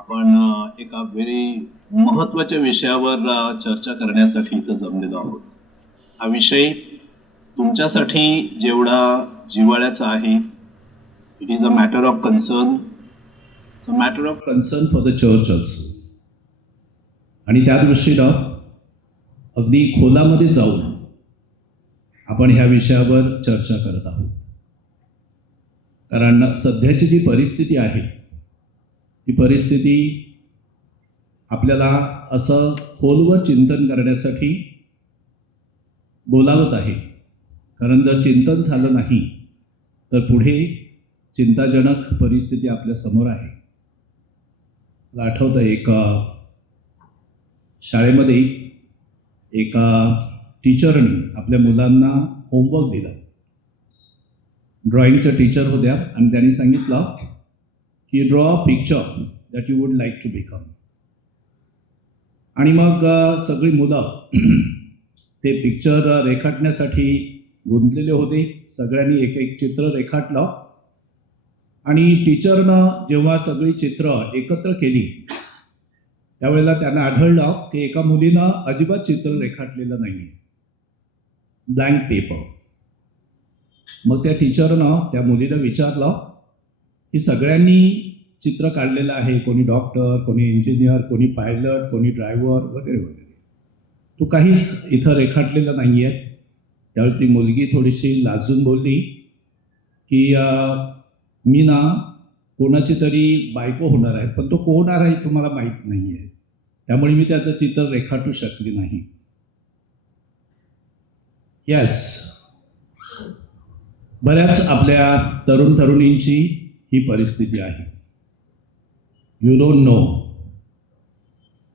आपण एका व्हेरी महत्त्वाच्या विषयावर चर्चा करण्यासाठी इथं जमलेलो आहोत. हा विषय तुमच्यासाठी जेवढा जिव्हाळ्याचा आहे, it is a matter of concern, matter of concern for the church also. आणि त्या दृष्टीनं अगदी खोलामध्ये जाऊन आपण ह्या विषयावर चर्चा करत आहोत. कारण सध्याची जी परिस्थिती आहे ती परिस्थिती आपल्याला असं खोलवर चिंतन करण्यासाठी बोलावत आहे. कारण जर चिंतन झालं नाही तर पुढे चिंताजनक परिस्थिती आपल्या समोर आहे. मला आठवतं एक शाळेमध्ये एका टीचरनी आपल्या मुलांना होमवर्क दिला. ड्रॉइंगच्या टीचर होत्या आणि त्यांनी सांगितलं की draw a picture that you would like to become. आणि मग सगळी मुलं ते पिक्चर रेखाटण्यासाठी गुंतलेले होते. सगळ्यांनी एक एक चित्र रेखाटलं आणि टीचरनं जेव्हा सगळी चित्र एकत्र केली त्यावेळेला त्यांना आढळलं की एका मुलीनं अजिबात चित्र रेखाटलेलं नाही, ब्लँक पेपर. मग त्या टीचरनं त्या मुलीला विचारलं की सगळ्यांनी चित्र काढलेलं आहे, कोणी डॉक्टर, कोणी इंजिनियर, कोणी पायलट, कोणी ड्रायव्हर वगैरे वगैरे, तू काहीच इथं रेखाटलेलं नाही आहे. त्यावेळी ती मुलगी थोडीशी लाजून बोलली की मी ना कोणाची तरी बायको होणार आहे, पण तो कोण आहे तुम्हाला माहीत नाही आहे, त्यामुळे मी त्याचं चित्र रेखाटू शकली नाही. यस, बऱ्याच आपल्या तरुण तरुणींची ही परिस्थिती आहे. You don't know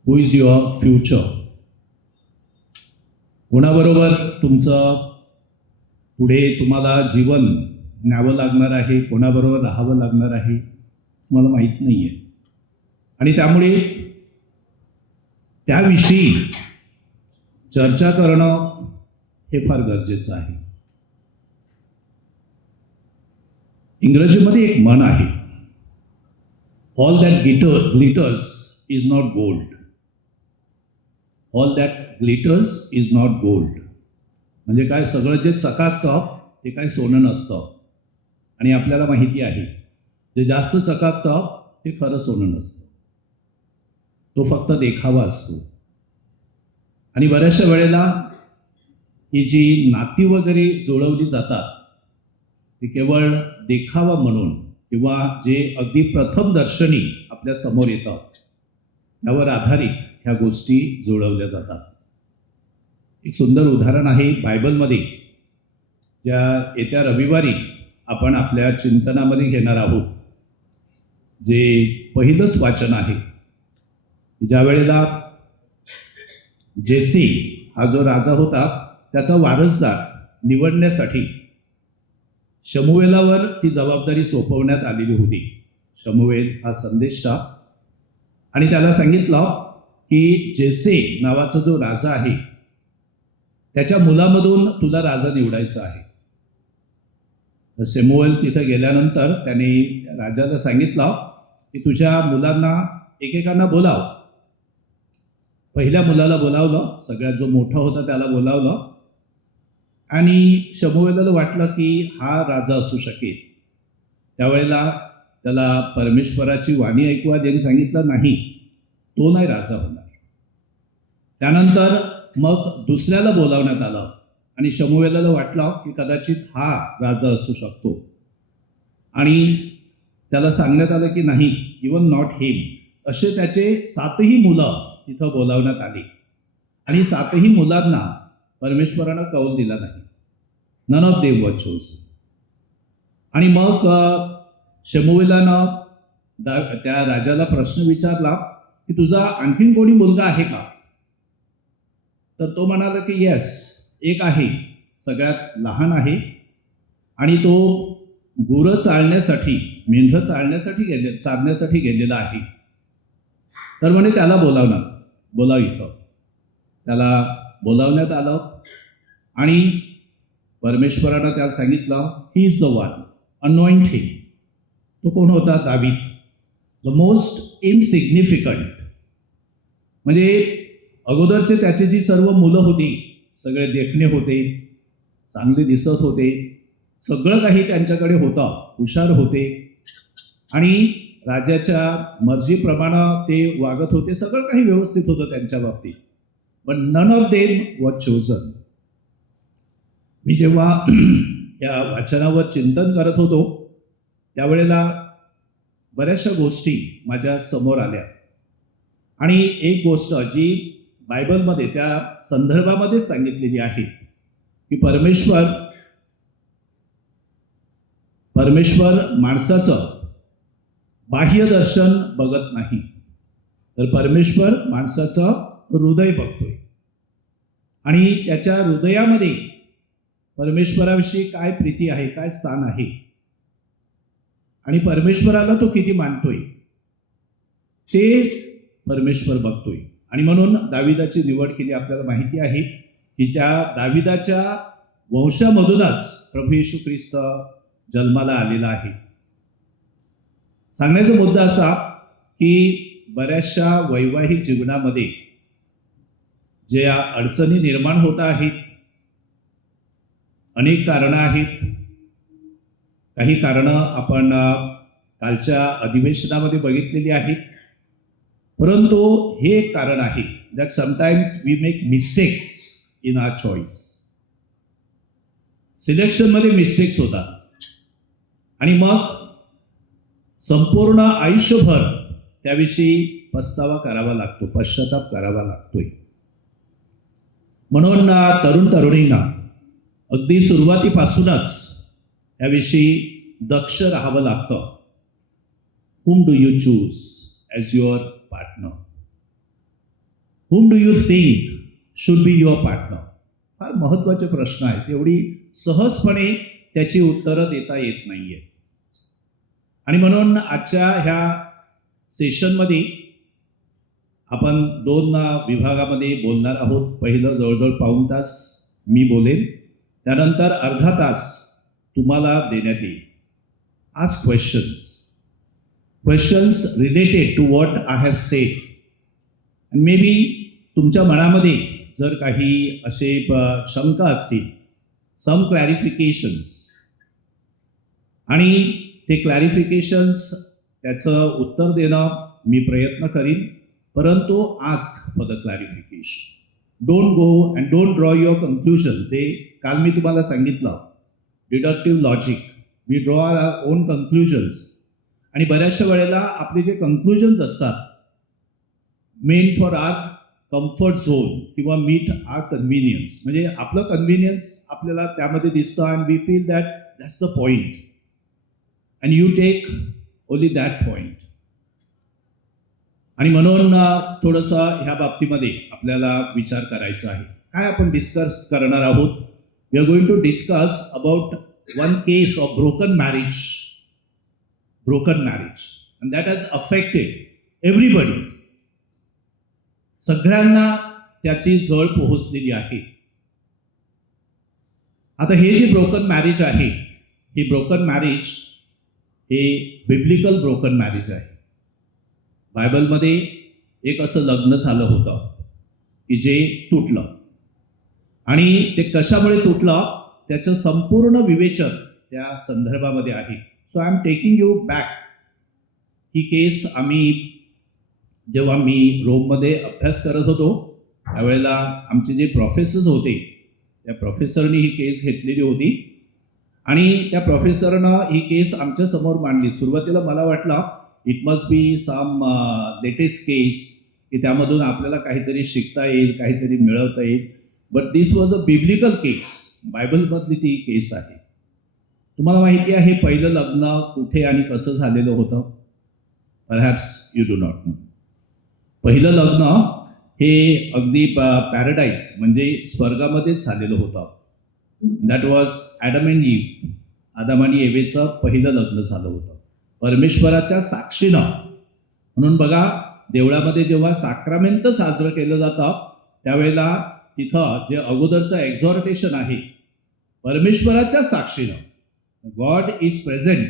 who is your future. कोणाबरोबर तुमचं पुढे तुम्हाला जीवन न्यावं लागणार आहे, कोणाबरोबर राहावं लागणार आहे तुम्हाला माहीत नाही आहे. आणि त्यामुळे त्याविषयी चर्चा करणं हे फार गरजेचं आहे. इंग्रजीमध्ये एक म्हण आहे, all that glitters is not gold. All that glitters is not gold. म्हणजे काय, सगळं जे चकाकतं ते काय सोनं नसतं. आणि आपल्याला माहिती आहे जे जास्त चकाकतं ते खरं सोनं नसतं, तो फक्त देखावा असतो. आणि बऱ्याचशा वेळेला ही जी नाती वगैरे जुळवली जातात ती केवळ देखावा म्हणून किंवा जे अगदी प्रथम दर्शनी आपल्या समोर येतात त्यावर आधारित ह्या गोष्टी जुळवल्या जातात. एक सुंदर उदाहरण आहे बायबलमध्ये, ज्या येत्या रविवारी आपण आपल्या चिंतनामध्ये घेणार आहोत. जे पहिलंच वाचन आहे, ज्या वेळेला जेसी हा जो राजा होता त्याचा वारसदार निवडण्यासाठी शमूएलावर ती जबाबदारी सोपवण्यात आलेली होती. शमूएल हा संदेष्टा, आणि त्याला सांगितलं की जेसे नावाचा जो राजा आहे त्याच्या मुलामधून तुला राजा निवडायचा आहे. तर शमूएल तिथं गेल्यानंतर त्याने राजाला सांगितलं की तुझ्या मुलांना एकेकांना बोलाव. पहिल्या मुलाला बोलावलं, सगळ्यात जो मोठा होता त्याला बोलावलं. आणि शमूएलाला वाटलं की हा राजा असू शकेल. त्यावेळेला त्याला परमेश्वराची वाणी ऐकू आली आणि सांगितलं नाही, तो नाही राजा होणार. त्यानंतर मग दुसऱ्याला बोलावण्यात आलं आणि शमूएलाला वाटलं की कदाचित हा राजा असू शकतो. आणि त्याला सांगण्यात आलं की नाही, इवन नॉट हिम. असे त्याचे 7ही मुलं तिथं बोलावण्यात आली आणि 7ही मुलांना परमेश्वरानं कौल दिला नाही. None of them were chosen. आणि मग शमूएलानं त्या राजाला प्रश्न विचारला की तुझा आणखीन कोणी मुलगा आहे का? तर तो म्हणाला की येस, एक आहे, सगळ्यात लहान आहे आणि तो गुरं चालण्यासाठी, मेंढरं चालण्यासाठी गेलेला आहे. तर म्हणे त्याला बोलाव इथं. त्याला बोलावण्यात आलं आणि परमेश्वरानं त्याला सांगितलं he is the one, anoint him. तो कोण होता? दावीद. The most insignificant. म्हणजे अगोदरचे त्याची जी सर्व मुलं होती सगळे देखणे होते, चांगले दिसत होते, सगळं काही त्यांच्याकडे होतं, हुशार होते आणि राजाच्या मर्जीप्रमाणे ते वागत होते, सगळं काही व्यवस्थित होतं त्यांच्या बाबतीत. But none of them was chosen. मी जेव्हा या वाचनावर चिंतन करत होतो त्यावेळेला बऱ्याचशा गोष्टी माझ्या समोर आल्या आणि एक गोष्ट जी बायबलमध्ये त्या संदर्भामध्येच सांगितलेली आहे की परमेश्वर माणसाचं बाह्य दर्शन बघत नाही, तर परमेश्वर माणसाचं हृदय बघतोय आणि त्याच्या हृदयामध्ये परमेश्वराविषयी काय प्रीती आहे, काय स्थान आहे आणि परमेश्वराला तो किती मानतोय ते परमेश्वर बघतोय. आणि म्हणून दाविदाची निवड केली. आपल्याला माहिती आहे की त्या दाविदाच्या वंशामधूनच प्रभू येशू ख्रिस्त जन्माला आलेला आहे. सांगण्याचा मुद्दा असा की बऱ्याचशा वैवाहिक जीवनामध्ये ज्या अडचणी निर्माण होत आहेत, अनेक कारणं आहेत. काही कारणं आपण कालच्या अधिवेशनामध्ये बघितलेली आहेत, परंतु हे एक कारण आहे that sometimes we make mistakes in our choice. सिलेक्शनमध्ये मिस्टेक्स होतात आणि मग संपूर्ण आयुष्यभर त्याविषयी पस्तावा करावा लागतो, पश्चाताप करावा लागतोय. म्हणून तरुण तरुणींना अगदी सुरुवातीपासूनच त्याविषयी दक्ष राहावं लागतं. whom do you choose as your partner? whom do you think should be your partner? फार महत्त्वाचे प्रश्न आहेत. एवढी सहजपणे त्याची उत्तरं देता येत नाहीये. आणि म्हणून आजच्या ह्या सेशनमध्ये आपण 2 विभागामध्ये बोलणार आहोत. पहिलं जवळजवळ पाऊण तास मी बोलेन, त्यानंतर अर्धा तास तुम्हाला देण्यात येईल. Ask questions related to what I have said. आणि मे बी तुमच्या मनामध्ये जर काही असे शंका असतील, सम क्लॅरिफिकेशन्स, आणि ते क्लॅरिफिकेशन्स त्याचं उत्तर देणं मी प्रयत्न करीन, परंतु ask for the clarification. Don't go and don't draw your conclusion. ते काल मी तुम्हाला सांगितलं, deductive logic, we draw our own conclusions. आणि बऱ्याचशा वेळेला आपले जे कन्क्लुजन्स असतात main for our comfort zone किंवा मीट आवर कन्व्हिनियन्स, म्हणजे आपलं कन्व्हिनियन्स आपल्याला त्यामध्ये दिसतं and we feel that that's the point and you take only that point. आणि म्हणून थोडंसं ह्या बाबतीमध्ये आपल्याला विचार करायचा आहे. काय आपण डिस्कस करणार आहोत? We are going to discuss about one case of broken marriage and that has affected everybody. सगळ्यांना त्याची झळ पोहोचलेली आहे. आता हे जे ब्रोकन मॅरेज आहे, ही ब्रोकन मॅरेज हे बिब्लिकल ब्रोकन मॅरेज आहे. बायबलमध्ये एक असं लग्न झालं होतं की जे तुटलं, आणि ते कशामुळे तुटलं त्याचं संपूर्ण विवेचन त्या संदर्भामध्ये आहे. So I am taking you back. ही केस जेव्हा मी रोममध्ये अभ्यास करत होतो त्यावेळेला आमचे जे प्रोफेसर्स होते त्या प्रोफेसरनी ही केस घेतलेली होती आणि त्या प्रोफेसरनं ही केस आमच्यासमोर मांडली. सुरुवातीला मला वाटलं it must be some latest case की त्यामधून आपल्याला काहीतरी शिकता येईल, काहीतरी मिळवता येईल. But this was a biblical case. बायबलमधली ती केस आहे. तुम्हाला माहिती आहे पहिलं लग्न कुठे आणि कसं झालेलं होतं? Perhaps you do not know. पहिलं लग्न हे अगदी पॅराडाईज म्हणजे स्वर्गामध्येच झालेलं होतं. That was Adam and Eve. आदम आणि एवेचं पहिलं लग्न झालं होतं परमेश्वराच्या साक्षीनं. म्हणून बघा, देवळामध्ये जेव्हा साक्रामेंट साजरं केलं जातं त्यावेळेला तिथं जे अगोदरचं एक्झॉर्टेशन आहे परमेश्वराच्या साक्षीनं, God is present,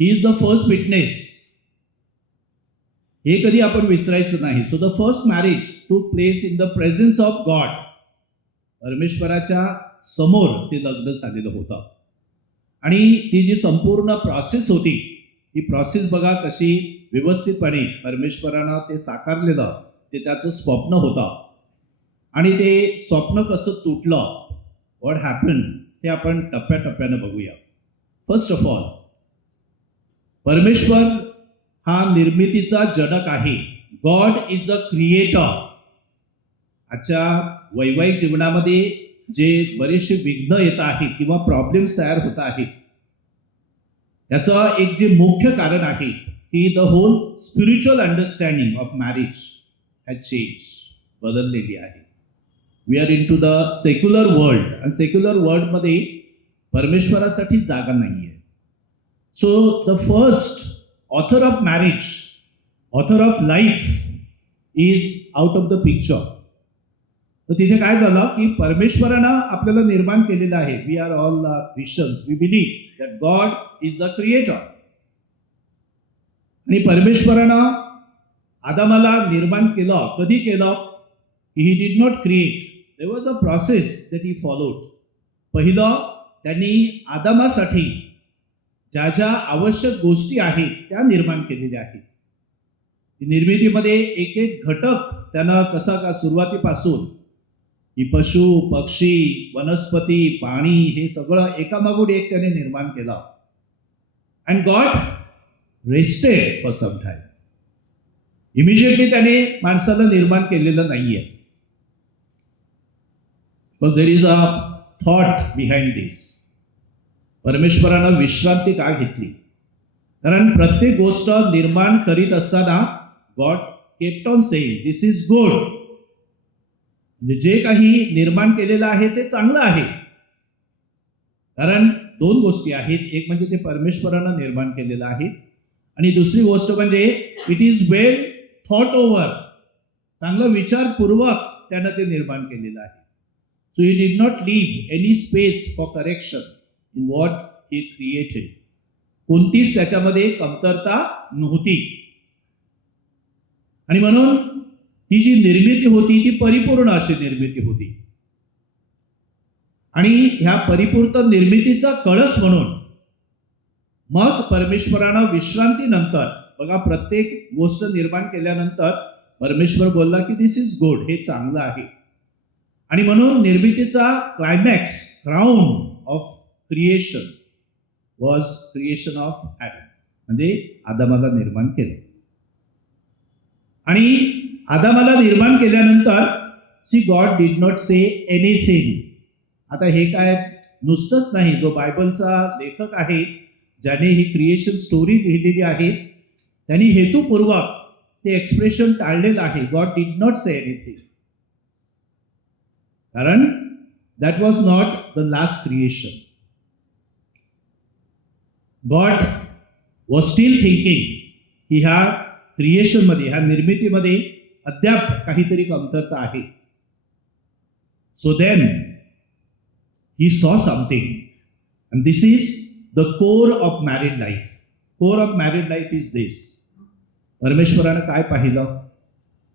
he is the first witness. हे कधी आपण विसरायचं नाही. सो द फर्स्ट मॅरेज टूक place in the presence of God. परमेश्वराच्या समोर ते लग्न झालेलं होतं. आणि ती जी संपूर्ण प्रोसेस होती, ती प्रोसेस बघा कशी व्यवस्थितपणे परमेश्वरानं ते साकारलेलं, ते त्याचं स्वप्न होतं. आणि ते स्वप्न कसं तुटलं, व्हॉट हॅपन, ते आपण टप्प्याटप्प्यानं बघूया. फर्स्ट ऑफ ऑल, परमेश्वर हा निर्मितीचा जनक आहे. God is the creator. आजच्या वैवाहिक जीवनामध्ये जे बरेचसे विघ्न येत आहेत किंवा प्रॉब्लेम्स तयार होत आहेत, याचं एक जे मुख्य कारण आहे की the whole spiritual understanding of marriage has change, बदललेली आहे. We are in to the secular world, आणि सेक्युलर वर्ल्डमध्ये परमेश्वरासाठी जागा नाही आहे. So the first author of marriage, author of life is out of the picture. तर तिथे काय झालं की परमेश्वरानं आपल्याला निर्माण केलेलं आहे. We are all Christians, we believe that God is the creator. आणि परमेश्वरानं आदामाला निर्माण केलं. कधी केलं? He did not create, there was a process that he followed. पहिलं त्यांनी आदामासाठी ज्या ज्या आवश्यक गोष्टी आहेत त्या निर्माण केलेल्या आहेत. निर्मितीमध्ये एक एक घटक त्यानं कसा का सुरुवातीपासून ही पशु पक्षी वनस्पती पाणी हे सगळं एकामागून एक त्याने निर्माण केलं. And God rested for some time. Immediately त्याने माणसाला निर्माण केलेलं नाहीये. But there is a thought behind this. परमेश्वरानं विश्रांती का घेतली? कारण प्रत्येक गोष्ट निर्माण करीत असताना God kept on saying this is good. म्हणजे जे काही निर्माण केलेलं आहे ते चांगलं आहे. कारण दोन गोष्टी आहेत. एक म्हणजे ते परमेश्वरानं निर्माण केलेलं आहे, आणि दुसरी गोष्ट म्हणजे it is well thought over. चांगलं विचारपूर्वक त्यानं ते निर्माण केलेलं आहे. So he did not leave any space for correction in what he created. कोणतीच त्याच्यामध्ये कमतरता नव्हती. आणि म्हणून ती जी निर्मिती होती ती परिपूर्ण अशी निर्मिती होती. आणि ह्या परिपूर्ण निर्मितीचा कळस म्हणून मग परमेश्वरानं विश्रांतीनंतर, बघा प्रत्येक गोष्ट निर्माण केल्यानंतर परमेश्वर बोलला की दिस इज गुड, हे चांगलं आहे. आणि म्हणून निर्मितीचा climax, crown of creation was creation of Adam. म्हणजे आदामाला निर्माण केलं. आणि आदामाला निर्माण केल्यानंतर see God did not say anything. आता हे काय नुसतंच नाही, जो बायबलचा लेखक आहे ज्याने ही क्रिएशन स्टोरी लिहिलेली आहे त्यांनी हेतुपूर्वक ते एक्सप्रेशन टाळलेलं आहे. God did not say anything, कारण that was not the last creation. God was still thinking की ह्या क्रिएशनमध्ये, ह्या निर्मितीमध्ये अद्याप काहीतरी कमतरता आहे. So then he saw something, and this is the core of married life. Core of married life is this. परमेश्वरानं काय पाहिलं?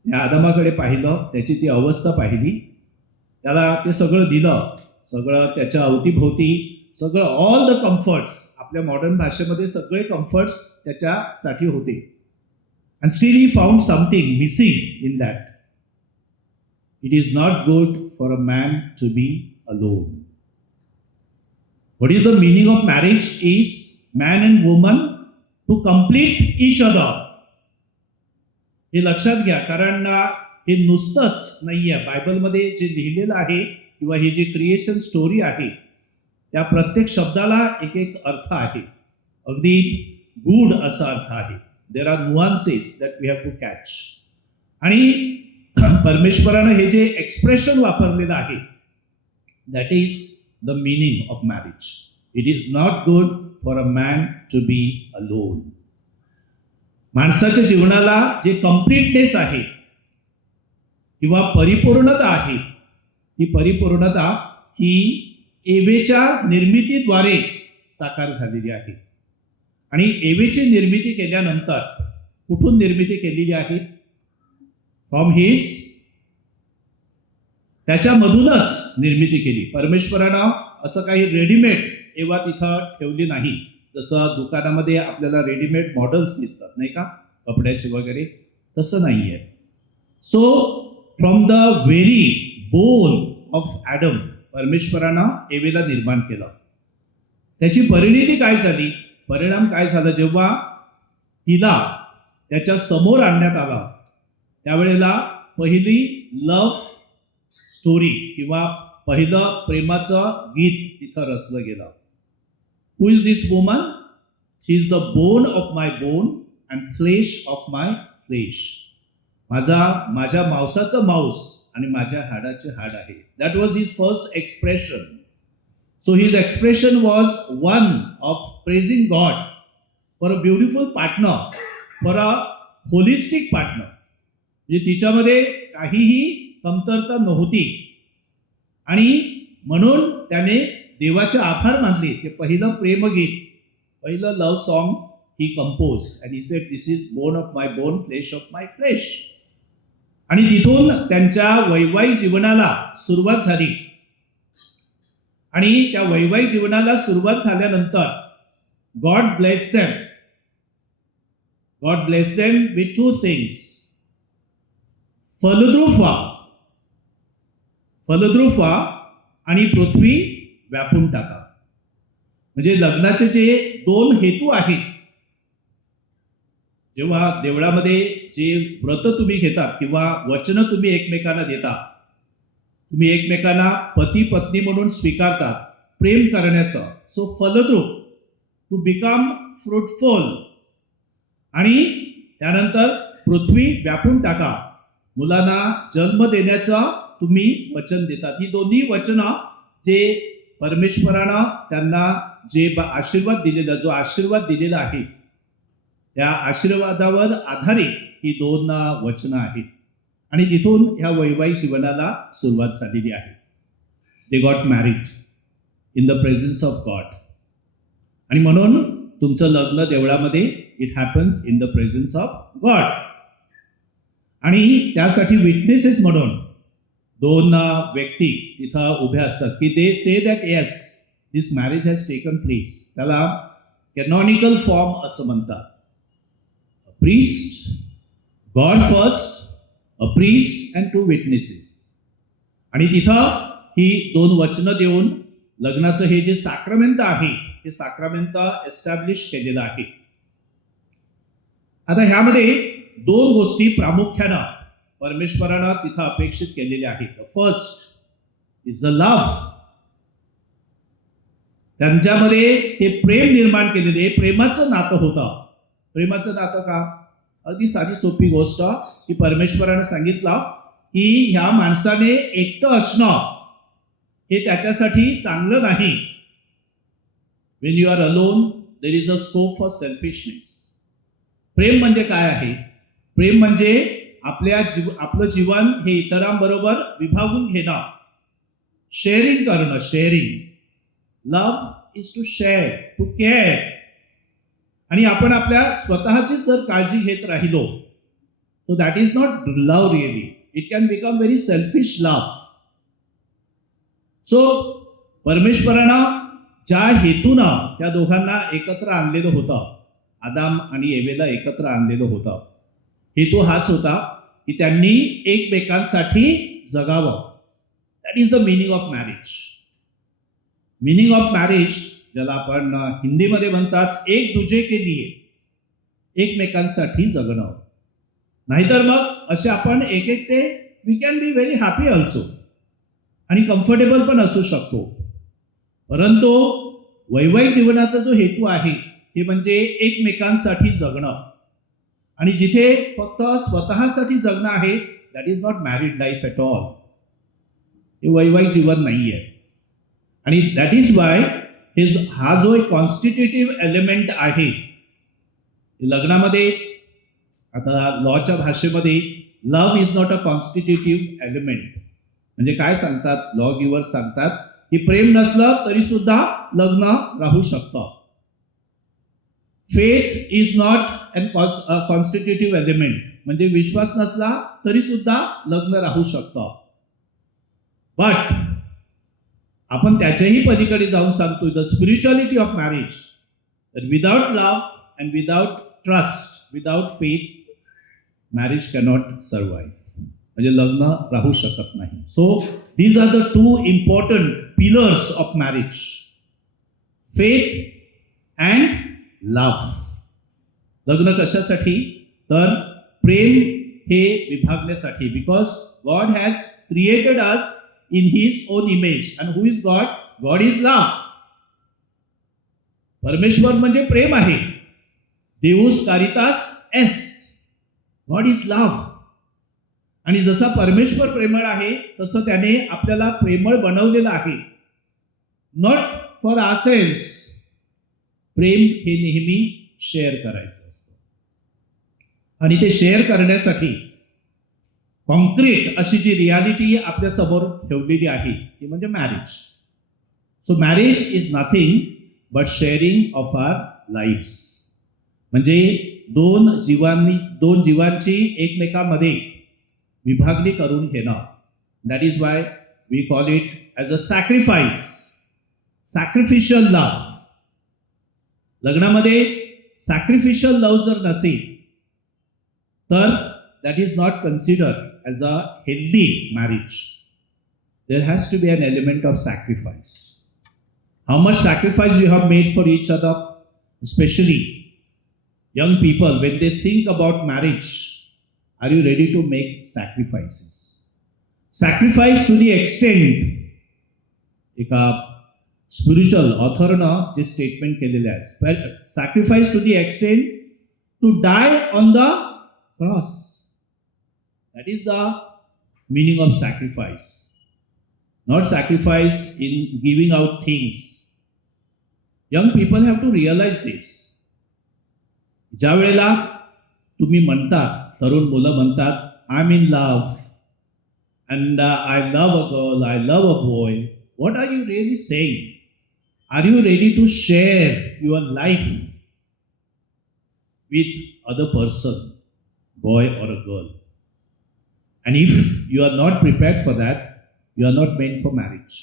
या आदामाकडे पाहिलं, त्याची ती अवस्था पाहिली, त्याला ते सगळं दिलं, सगळं त्याच्या अवतीभोवती सगळं, ऑल द कम्फर्ट्स, आपल्या मॉडर्न भाषेमध्ये सगळे कम्फर्ट्स त्याच्यासाठी होते. And still he found something missing in that. It is not good for a man to be alone. What is the meaning of marriage? Is man and woman to complete each other. हे लक्षात घ्या, कारण हे नुसतंच नाहीये. बायबलमध्ये जे लिहिलेलं आहे किंवा ही जी क्रिएशन स्टोरी आहे त्या प्रत्येक शब्दाला एक एक अर्थ आहे. अगदी गूढ असा अर्थ आहे. There are nuances that we have to catch. आणि परमेश्वरानं हे जे एक्सप्रेशन वापरलेलं आहे, that is the meaning of marriage. It is not good for a man to be alone. माणसाच्या जीवनाला जे कम्प्लीटनेस आहे किंवा परिपूर्णता आहे, ती परिपूर्णता ही एवेच्या निर्मितीद्वारे साकार झालेली आहे. आणि एवेची निर्मिती केल्यानंतर कुठून निर्मिती केलेली आहे? फ्रॉम हिज, त्याच्यामधूनच निर्मिती केली. परमेश्वरानं असं काही रेडीमेड एव्हा तिथं ठेवली नाही. जसं दुकानामध्ये आपल्याला रेडीमेड मॉडेल्स दिसतात नाही का, कपड्याचे वगैरे, तसं नाही आहे. So from the very bone of Adam परमेश्वरानं एवेला निर्माण केलं. त्याची परिणिती काय झाली, परिणाम काय झाला? जेव्हा तिला त्याच्या समोर आणण्यात आला त्यावेळेला पहिली लव्ह स्टोरी किंवा पहिलं प्रेमाचं गीत तिथं रचलं गेलं. Who is this woman? She is the bone of my bone and flesh of my flesh. माझ्या मांसाचं मांस आणि माझ्या हाडाचे हाड आहे. That was his first expression. So his expression was one of praising God for a beautiful partner, for a holistic partner. म्हणजे तिच्यामध्ये काहीही कमतरता नव्हती आणि म्हणून त्याने देवाचे आभार मानले. ते पहिलं प्रेमगीत, पहिलं love song he compose and he said this is bone of my bone, flesh of my flesh. आणि तिथून त्यांच्या वैवाहिक जीवनाला सुरुवात झाली. आणि त्या वैवाहिक जीवनाला सुरुवात झाल्यानंतर God bless them. God bless them with two things. फलद्रूप व्हा आणि पृथ्वी व्यापून टाका. म्हणजे लग्नाचे जे दोन हेतू आहेत, जेव्हा देवळामध्ये जे व्रत तुम्ही घेतात किंवा वचन तुम्ही एकमेकांना देता, तुम्ही एकमेकांना पती पत्नी म्हणून स्वीकारतात प्रेम करण्याचं. सो फलद्रूप, टू बिकम फ्रुटफुल. आणि त्यानंतर पृथ्वी व्यापून टाका, मुलांना जन्म देण्याचं तुम्ही वचन देतात. ही दोन्ही वचनं जे परमेश्वरानं त्यांना जे आशीर्वाद दिलेला, जो आशीर्वाद दिलेला आहे, त्या आशीर्वादावर आधारित ही दोन वचनं आहेत. आणि तिथून ह्या वैवाहिक जीवनाला सुरुवात झालेली आहे. They got married in the presence of God. आणि म्हणून तुमचं लग्न देवळामध्ये it happens in the presence of God. आणि त्यासाठी विटनेसेस म्हणून दोन व्यक्ती तिथं उभ्या असतात की they say that yes this marriage has taken place. त्याला कॅनॉनिकल फॉर्म असं म्हणतात. Priest, God first, a priest and two witnesses. आणि तिथं ही दोन वचनं देऊन लग्नाचं हे जे साक्रमेंट आहे ते साक्रमेंट एस्टॅब्लिश केलेलं आहे. आता ह्यामध्ये दोन गोष्टी प्रामुख्यानं परमेश्वरानं तिथं अपेक्षित केलेल्या आहेत. First is the love. त्यांच्यामध्ये ते प्रेम निर्माण केलेले, प्रेमाचं नातं होतं. प्रेमाचं नातं का? अगदी साधी सोपी गोष्ट की परमेश्वरानं सांगितलं की ह्या माणसाने एकटं असणं हे त्याच्यासाठी चांगलं नाही. When you are alone there is a scope for selfishness. प्रेम म्हणजे काय आहे? प्रेम म्हणजे आपलं जीवन हे इतरांबरोबर विभागून घेणं, शेअरिंग करणं. Sharing, love is to share, to care. आणि आपण आपल्या स्वतःची जर काळजी घेत राहिलो so that is not love really. It can become very selfish love. So परमेश्वरानं ज्या हेतूनं त्या दोघांना एकत्र आणलेलं होतं, आदाम आणि एवेला एकत्र आणलेलं होतं, हेतू हाच होता की त्यांनी एकमेकांसाठी जगावं. That is the meaning of marriage. Meaning of marriage ज्याला आपण हिंदीमध्ये म्हणतात एक दुजे के लिए, एकमेकांसाठी जगणं. नाहीतर मग असे आपण एक एकटे we can be very happy also आणि कम्फर्टेबल पण असू शकतो. परंतु वैवाहिक जीवनाचा जो हेतू आहे ते म्हणजे एकमेकांसाठी जगणं. आणि जिथे फक्त स्वतःसाठी जगणं आहे that is not married life at all. हे वैवाहिक जीवन नाही आहे. आणि दॅट इज वाय हा जो एक कॉन्स्टिट्युटिव्ह एलिमेंट आहे लग्नामध्ये, आता लॉच्या भाषेमध्ये love is not a constitutive element. म्हणजे काय सांगतात लॉ गिव्हर्स सांगतात की प्रेम नसलं तरी सुद्धा लग्न राहू शकतं. Faith is not an constitutive element, म्हणजे विश्वास नसला तरी सुद्धा लग्न राहू शकतं. बट आपण त्याच्याही पलीकडे जाऊन सांगतो the spirituality of marriage, without love and without trust, without faith, marriage cannot survive, म्हणजे लग्न राहू शकत नाही. So these are the two important pillars of marriage, faith and love. लग्न कशासाठी? तर प्रेम हे विभागण्यासाठी. Because God has created us in his own image, and who is God? God is love. परमेश्वर म्हणजे प्रेम आहे. देऊस कारितास एस्ट, गॉड इज लव्ह. आणि जसा परमेश्वर प्रेमळ आहे तसं त्याने आपल्याला प्रेमळ बनवलेलं आहे. Not for आवरसेल्व्हज. प्रेम हे नेहमी शेअर करायचं असतं, आणि ते शेअर करण्यासाठी कॉन्क्रीट अशी जी रियालिटी आपल्या समोर ठेवलेली आहे ती म्हणजे marriage. So marriage is nothing but sharing of our lifes, म्हणजे दोन जीवांची एकमेकांमध्ये विभागणी करून घेणं. That is why we call it as a sacrifice, sacrificial love. लग्नामध्ये सॅक्रिफिशियल लव्ह जर नसेल तर that is not considered as a healthy marriage. There has to be an element of sacrifice. How much sacrifice you have made for each other, specially young people, when they think about marriage, are you ready to make sacrifices? Sacrifice to the extent, एका spiritual ऑथरनं जे statement केलेले आहे, sacrifice to the extent to die on the cross. That is the meaning of sacrifice, not sacrifice in giving out things. Young people have to realize this. ज्या वेळेला तुम्ही म्हणतात, तरुण मुलं म्हणतात, I am in love and I love a girl, I love a boy, what are you really saying? Are you ready to share your life with other person, boy or a girl? And if you are not prepared for that, you are not meant for marriage.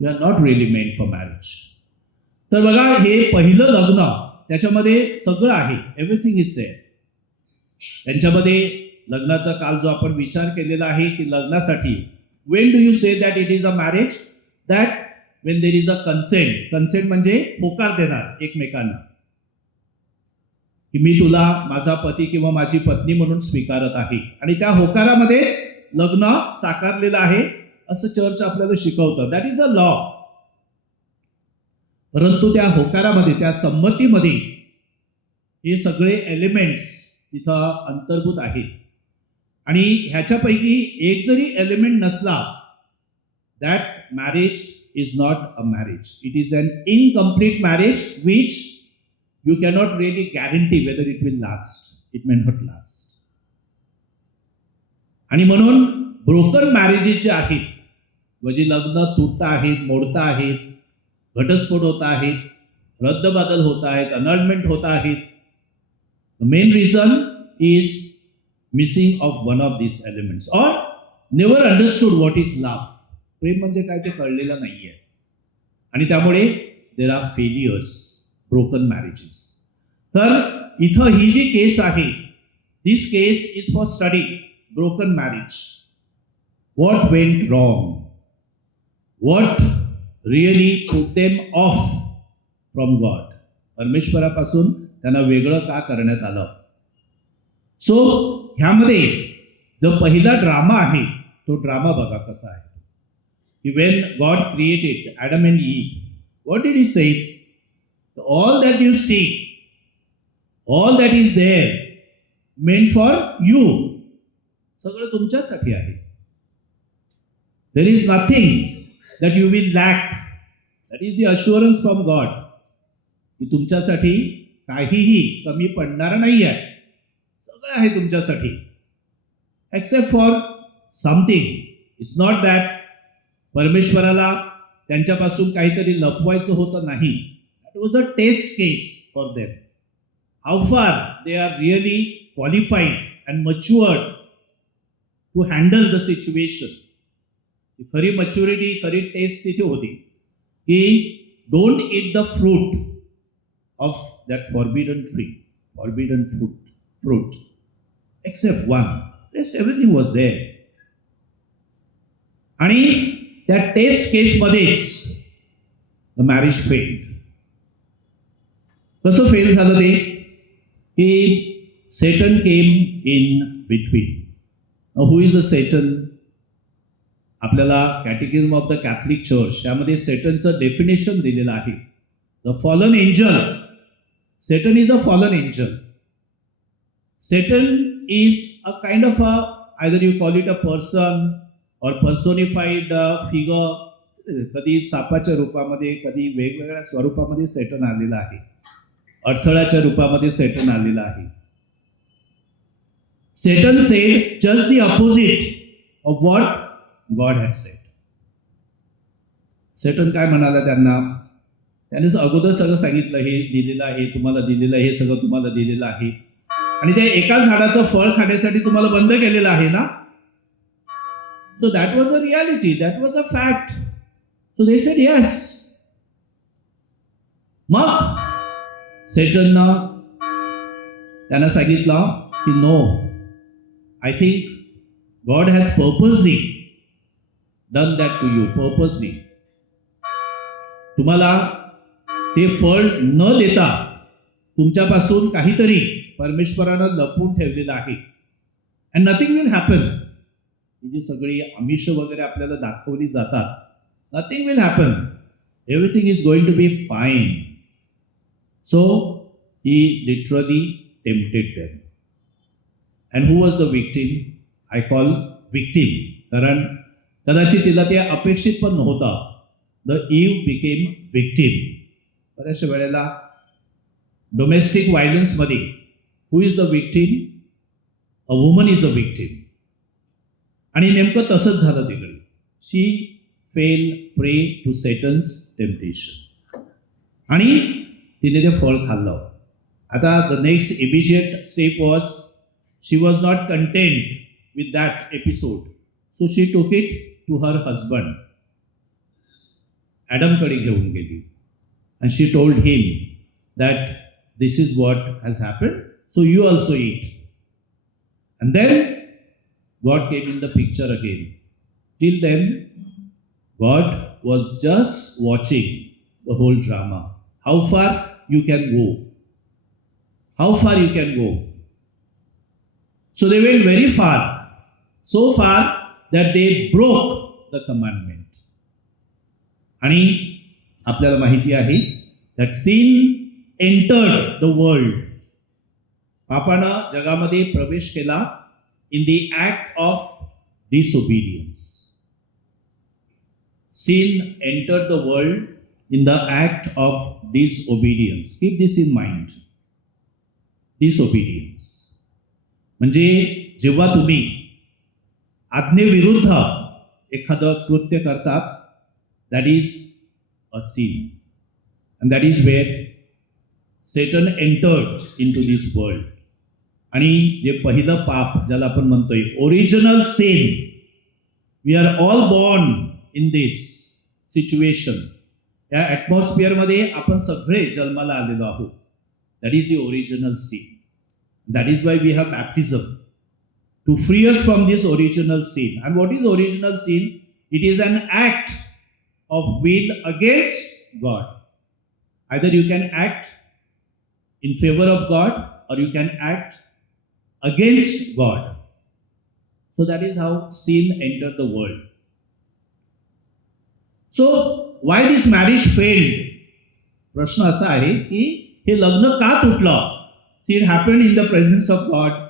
You are not really meant for marriage. तर बघा, हे पहिलं लग्न, त्याच्यामध्ये सगळं आहे, everything is there. त्यांच्यामध्ये लग्नाचा काल जो आपण विचार केलेला आहे की लग्नासाठी Wien do you say that it is a marriage? That when there is a consent. Consent म्हणजे होकार देणार एकमेकांना, की मी तुला माझा पती किंवा माझी पत्नी म्हणून स्वीकारत आहे, आणि त्या होकारामध्येच लग्न साकारलेलं आहे असं चर्च आपल्याला शिकवतं. That is a law. परंतु त्या होकारामध्ये, त्या संमतीमध्ये हे सगळे एलिमेंट्स तिथं अंतर्भूत आहेत, आणि ह्याच्यापैकी एक जरी एलिमेंट नसला, that marriage is not a marriage. It is an incomplete marriage which you cannot really guarantee whether it will last. It may not last. आणि म्हणून ब्रोकन मॅरेजेस जे आहेत, म्हणजे लग्न तुटता आहेत, मोडता आहेत, घटस्फोट होत आहेत, रद्दबादल होत आहेत, अनलमेंट होत आहेत, the main reason is missing of one of this elements, or never understood what is love. प्रेम म्हणजे काय ते कळलेलं नाहीये, आणि त्यामुळे there are failures, broken marriages. तर इथं ही जी केस आहे, this case is for study broken marriage. What went wrong, what really put them off from God. परमेश्वरापासून त्यांना वेगळं का करण्यात आलं? सो ह्यामध्ये जो पहिला ड्रामा आहे तो ड्रामा बघा कसा आहे. की Wien God created Adam and eve, what did he say? All that you see, all that is there, meant for you. सगळं तुमच्यासाठी आहे. There is nothing that you will lack. That is the assurance from God. की तुमच्यासाठी काहीही कमी पडणार नाही आहे. सगळं आहे तुमच्यासाठी. Except for something. It's not that परमेश्वराला त्यांच्यापासून काहीतरी लपवायचं होतं, नाही. It was a test case for them. How far they are really qualified and matured to handle the situation. खरी मच्युरिटी, खरी टेस्ट तिथे होती की don't eat the fruit of that forbidden tree, forbidden fruit except one. Everything was there. आणि त्या test केसमध्येच the marriage failed. कसं fail झालं ते की Satan came in between. Who is the Satan? आपल्याला catechism of the Catholic church त्यामध्ये सेटनचं डेफिनेशन दिलेलं आहे. The fallen angel. Satan is a fallen angel. Satan is a kind of a, either you call it a person or personified figure. कधी सापाच्या रूपामध्ये, कधी वेगवेगळ्या स्वरूपामध्ये सेटन आलेला आहे. अडथळ्याच्या रूपामध्ये सेटन आलेला आहे. सेटन said just the opposite of what God had said. सेटन काय म्हणाला त्यांना? त्याने अगोदर सगळं सांगितलं, हे दिलेलं आहे तुम्हाला, दिलेलं हे सगळं तुम्हाला दिलेलं आहे, आणि ते एका झाडाचं फळ खाण्यासाठी तुम्हाला बंद केलेलं आहे ना. So that was a reality, that was a fact. So they said yes. मग सेटननं त्यांना सांगितलं की no, I think God has purposely done that to you. Purposely तुम्हाला ते फळ न देता तुमच्यापासून काहीतरी परमेश्वरानं लपवून ठेवलेलं आहे. And nothing will happen. ही जी सगळी आमिष वगैरे आपल्याला दाखवली जातात, nothing will happen. Everything is going to be fine. So he literally tempted them. And who was the victim? I call victim, कारण कदाचित तिला ते अपेक्षित पण नव्हतं. The Eve became victim. बऱ्याचशा वेळेला डोमेस्टिक व्हायलन्समध्ये who is the victim? A woman is a victim. आणि नेमकं तसंच झालं तिकडे. शी फेल प्रे टू सेटन्स टेम्पटेशन आणि तिने ते फळ खाल्लं. आता the next immediate step was, she was not content with that episode. So she took it to her husband. ॲडमकडे घेऊन गेली. And she told him that this is what has happened, so you also eat. And then God came in the picture again. Till then God was just watching the whole drama. How far you can go, how far you can go. So they went very far, so far that they broke the commandment. आणि आपल्याला माहिती आहे that sin entered the world. पापानं जगामध्ये प्रवेश केला in the act of disobedience. Sin entered the world in the act of disobedience. Keep this in mind. Disobedience म्हणजे जेव्हा तुम्ही आज्ञेविरुद्ध एखादं कृत्य करतात, that is a sin. And that is where Satan entered into this world. आणि जे पहिलं पाप ज्याला आपण म्हणतोय original sin, we are all born in this situation. या ॲटमॉस्फिअरमध्ये आपण सगळे जन्माला आलेलो आहोत. That is the original sin. That is why we have baptism to free us from this original sin. And what is original sin? It is an act of will against God. Either you can act in favor of God or you can act against God. So that is how sin entered the world. So why this marriage failed? प्रश्न असा आहे की हे लग्न का तुटलं? It happened in the presence of God.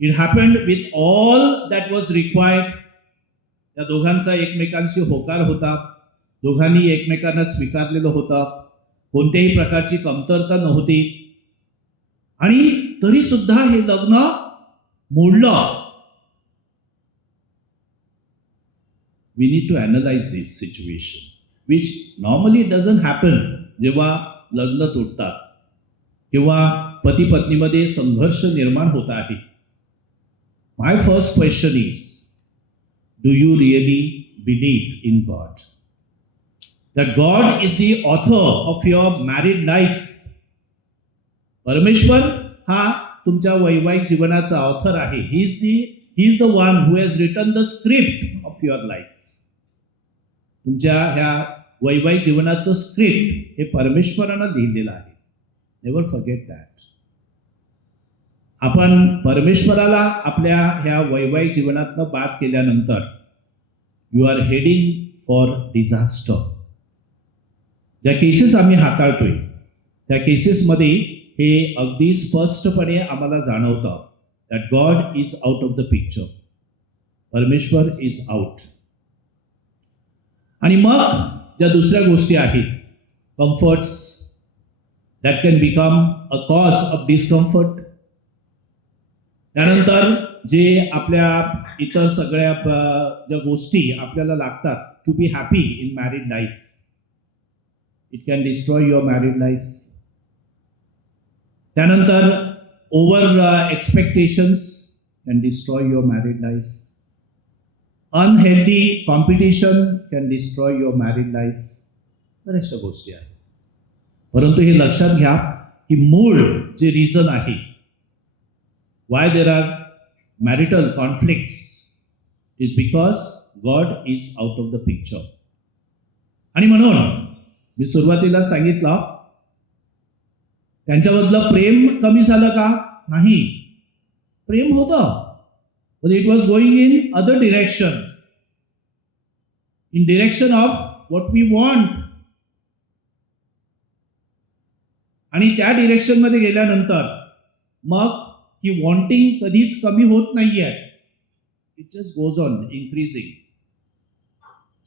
It happened with all that was required. त्या दोघांचा एकमेकांशी होकार होता. दोघांनी एकमेकांना स्वीकारलेलं होतं. कोणत्याही प्रकारची कमतरता नव्हती. आणि तरी सुद्धा हे लग्न मोडलं. We need to analyse this situation which normally doesn't happen जेव्हा लग्न तुटतात. किंवा पती पत्नीमध्ये संघर्ष निर्माण होत आहे. My first question is, do you really believe in God? That God is the author of your married life. परमेश्वर हा तुमच्या वैवाहिक जीवनाचा ऑथर आहे. He is the one who has written the script of your life. तुमच्या ह्या वैवाहिक जीवनाचं स्क्रिप्ट हे परमेश्वरानं लिहिलेलं आहे. Never forget that. आपण परमेश्वराला आपल्या ह्या वैवाहिक जीवनातनं बाद केल्यानंतर you are heading for disaster. ज्या केसेस आम्ही हाताळतोय त्या केसेसमध्ये हे अगदी स्पष्टपणे आम्हाला जाणवतं that God is out of the picture. परमेश्वर इज आउट. आणि मग ज्या दुसऱ्या गोष्टी आहेत, comforts that can become a cause of discomfort. त्यानंतर जे आपल्या इतर सगळ्या ज्या गोष्टी आपल्याला लागतात to be happy in married life, it can destroy your married life. त्यानंतर over expectations can destroy your married life. Unhealthy competition can destroy your married life. बऱ्याचशा गोष्टी आहेत. परंतु हे लक्षात घ्या की मूळ जे रिझन आहे why there are marital conflicts is because God is out of the picture. आणि म्हणून मी सुरुवातीला सांगितलं, त्यांच्यामधलं प्रेम कमी झालं का? नाही, प्रेम होतं, but it was going in other direction, in direction of what we want. आणि त्या डिरेक्शनमध्ये गेल्यानंतर मग ही वॉन्टिंग कधीच कमी होत नाहीये. It just goes on increasing.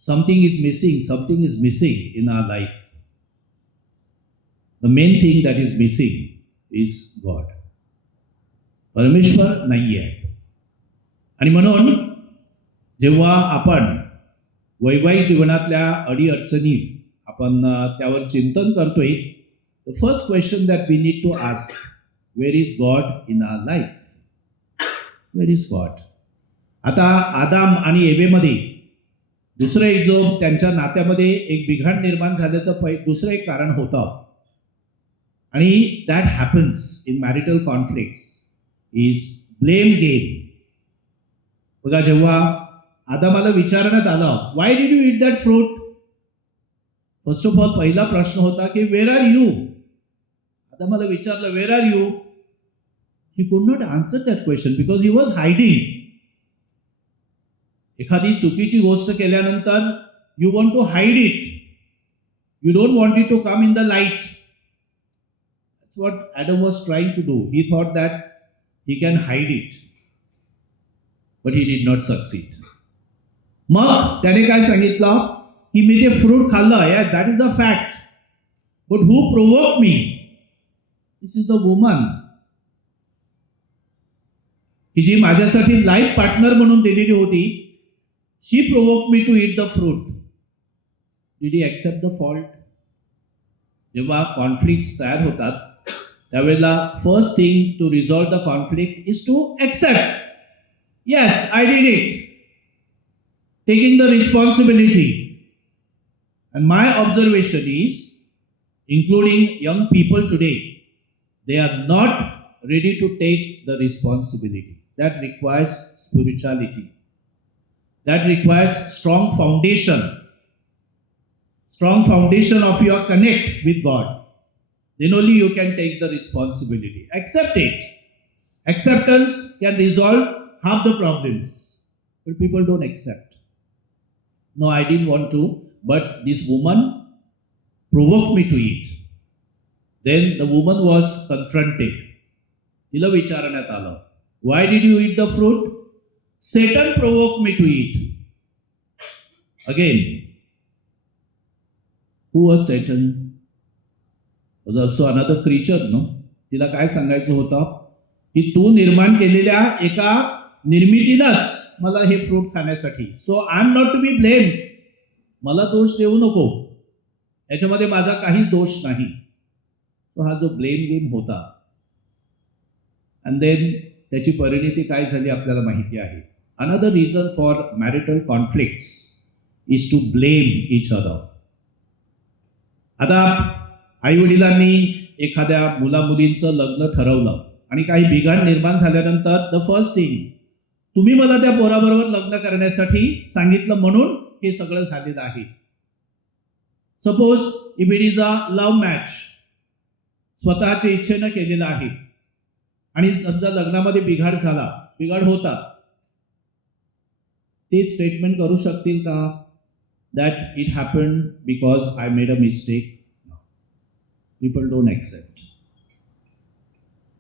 Something is missing in our life. The main thing that is missing is God. परमेश्वर नाही आहे. आणि म्हणून जेव्हा आपण वैवाहिक जीवनातल्या अडीअडचणी आपण त्यावर चिंतन करतोय, the first question that we need to ask, where is God in our life? Where is God? आता आदाम आणि एवेमध्ये दुसरं एक जो त्यांच्या नात्यामध्ये एक बिघाड निर्माण झाल्याचं दुसरं एक कारण होतं. आणि that happens in marital conflicts is blame game. बघा, जेव्हा आदामाला विचारण्यात आलं, why did you eat that fruit? First of all पहिला प्रश्न होता की वेर आर यू? आता मला विचारलं वेर R you, he could not answer that question because he was hiding. एखादी चुकीची गोष्ट केल्यानंतर you want to hide it, you don't want it to come in the light. That's what Adam was trying to do. He thought that he can hide it, but he did not succeed. मग त्याने काय सांगितलं की मी ते fruit खाल्लं, yeah that is a fact, but who provoke me? This is the woman की जी माझ्यासाठी लाईफ पार्टनर म्हणून दिलेली होती. She provoke me to eat the fruit. Did he accept the fault? जेव्हा कॉन्फ्लिक्ट तयार होतात त्यावेळेला first thing to resolve the conflict is to accept, yes I did it, taking the responsibility. And my observation is, including young people today, they are not ready to take the responsibility. That requires spirituality. That requires strong foundation of your connect with God. Then only you can take the responsibility. Accept it. Acceptance can resolve half the problems. But people don't accept. No, I didn't want to, but this woman provoked me to eat. Then the woman was confronted. तिला विचारण्यात आलं, why did you eat the fruit? Satan provoked me to eat. Again, who was Satan? Was also another creature, no? तिला काय सांगायचं होतं की तू निर्माण केलेल्या एका निर्मितीनंच मला हे फ्रूट खाण्यासाठी, so I am not to be blamed. मला दोष देऊ नको, याच्यामध्ये माझा काही दोष नाही. तो हा जो ब्लेम गेम होता, अँड देन त्याची परिणिती काय झाली आपल्याला माहिती आहे. Another reason for marital conflicts is to blame each other. आता आई वडिलांनी एखाद्या मुलामुलींचं लग्न ठरवलं आणि काही बिघाड निर्माण झाल्यानंतर द फर्स्ट थिंग, तुम्ही मला त्या पोराबरोबर लग्न करण्यासाठी सांगितलं म्हणून हे सगळं झालेलं आहे. Suppose if it is a love match, स्वतःच्या इच्छेनं केलेलं आहे आणि समजा लग्नामध्ये बिघाड होता, ते स्टेटमेंट करू शकतील का that it happened because I made a mistake? People don't accept.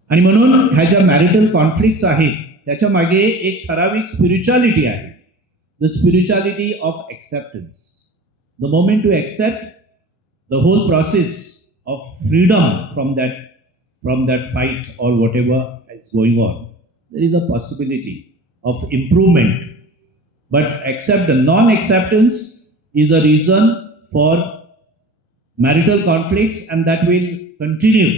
आणि म्हणून ह्या ज्या मॅरिटल कॉन्फ्लिक्ट्स आहेत त्याच्या मागे एक ठराविक स्पिरिच्युअलिटी आहे, the spirituality of acceptance. The moment to accept the whole process of freedom from that fight or whatever is going on, there is a possibility of improvement. But the non-acceptance is a reason for marital conflicts, and that will continue.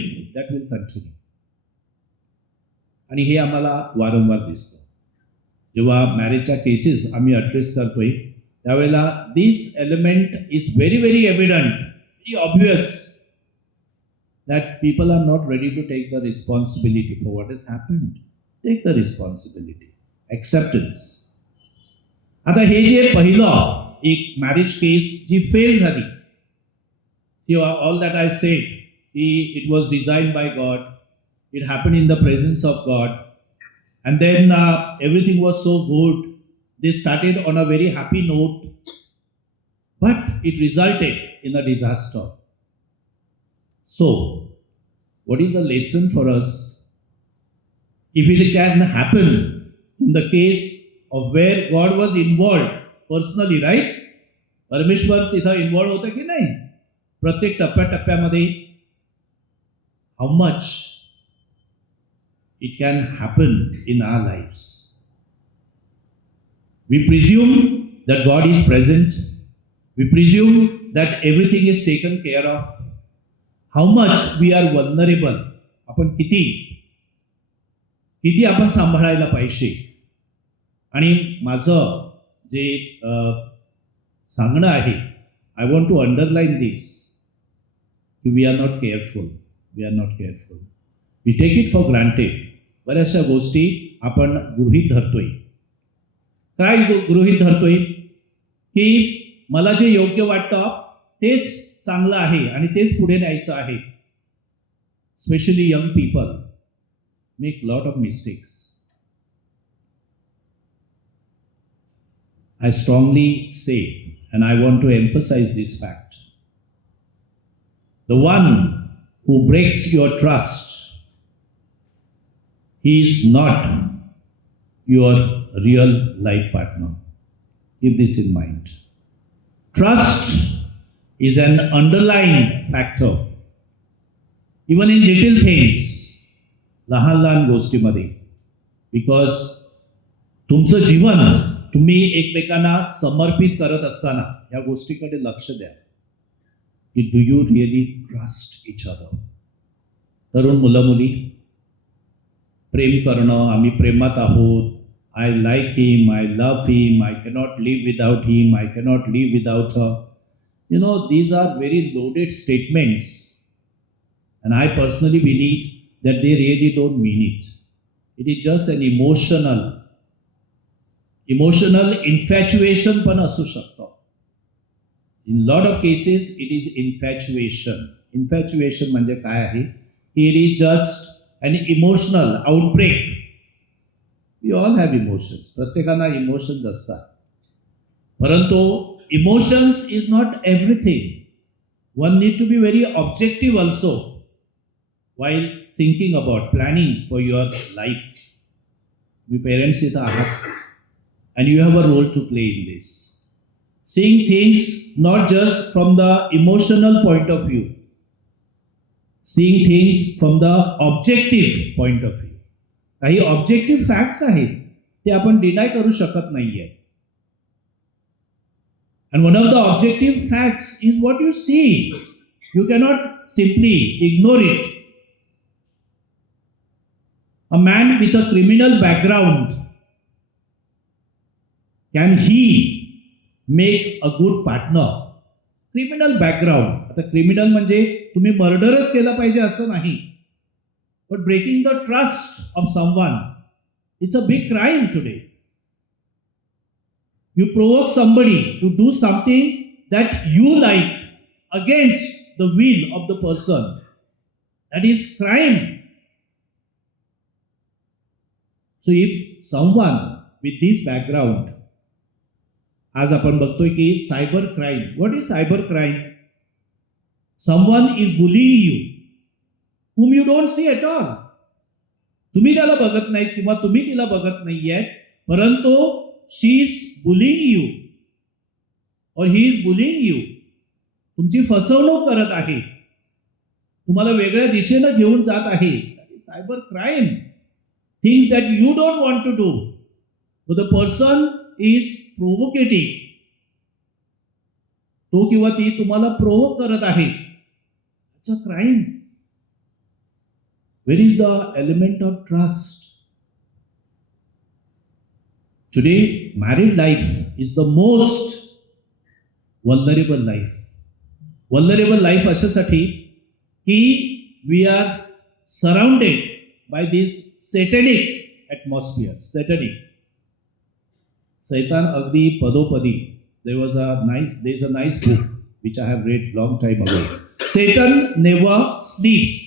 आणि हे आम्हाला वारंवार दिसतं. जेव्हा मॅरेजच्या cases आम्ही address करतोय त्यावेळेला this element is very very evident, very obvious, that people are not ready to take the responsibility for what has happened. Take the responsibility. Acceptance. आता हे जे पहिलं एक मॅरेज केस जी फेल झाली, all that I said, it was designed by God, it happened in the presence of God, and then everything was so good, they started on a very happy note, but it resulted in a disaster. So, what is the lesson for us? If it can happen in the case of where God was involved personally, right? परमेश्वर तिथं involve होतं की नाही प्रत्येक टप्प्यामध्ये? How much it can happen in our lives? We presume that God is present. We presume that everything is taken care of. How much we are vulnerable? आपण किती आपण सांभाळायला पाहिजे. आणि माझं जे सांगणं आहे, I want to underline this, की we are not careful. We take it for granted. बऱ्याचशा गोष्टी आपण गृहीत धरतोय. काय गृहीत धरतोय? की मला जे योग्य वाटतं तेच चांगलं आहे आणि तेच पुढे न्यायचं आहे. Specially young people make lot of mistakes. I strongly say, and I want to emphasize this fact, the one who breaks your trust, he is not your real life partner. Keep this in mind. Trust is an underlying factor, even in little things, लहान गोष्टीमध्ये, because तुमचं जीवन तुम्ही एकमेकांना समर्पित करत असताना या गोष्टीकडे लक्ष द्या की do you really trust each other. तरुण मुलं मुली, प्रेम करणं, आम्ही प्रेमात आहोत, I like him, I love him, I cannot live without him, I cannot live without her. You know, these are very loaded statements, and I personally believe that they really don't mean it. It is just an emotional infatuation पण असू शकतो. In lot of cases it is infatuation. Infatuation म्हणजे काय आहे? It is just an emotional outbreak. We all have emotions. प्रत्येकाला emotions असतात. परंतु emotions is not everything. One need to be very objective also while thinking about planning for your life. We parents इथं आहात and you have a role to play in this. Seeing things not just from the emotional point of view, seeing things from the objective point of view. काही objective facts आहेत ते आपण deny करू शकत नाहीये. And one of the objective facts is what you see. You cannot simply ignore it. A man with a criminal background, can he make a good partner? Criminal background, आता criminal म्हणजे तुम्ही मर्डरच केलं पाहिजे असं नाही, but breaking the trust of someone, it's a big crime today. You provoke somebody to do something that you like against the will of the person. That is crime. So if someone with this background, आज आपण बघतोय की cyber crime, what is cyber crime? Someone is bullying you whom you don't see at all. तुम्ही त्याला बघत नाही किंवा तुम्ही तिला बघत नाहीये, परंतु शी इज बुलिंग यू और ही इज बुलिंग यू. तुमची फसवणूक करत आहे, तुम्हाला वेगळ्या दिशेनं घेऊन जात आहे. Cyber crime, things that you don't want to do, but the person is provocating. तो किंवा ती तुम्हाला प्रोवोक करत आहे. It's a crime. Where is the element of trust? Today, married life is the most vulnerable life. Vulnerable life अशासाठी की we are surrounded by this satanic atmosphere. Satanic. Satan अगदी पदोपदी. There is a nice book which I have read long time ago. Satan never sleeps.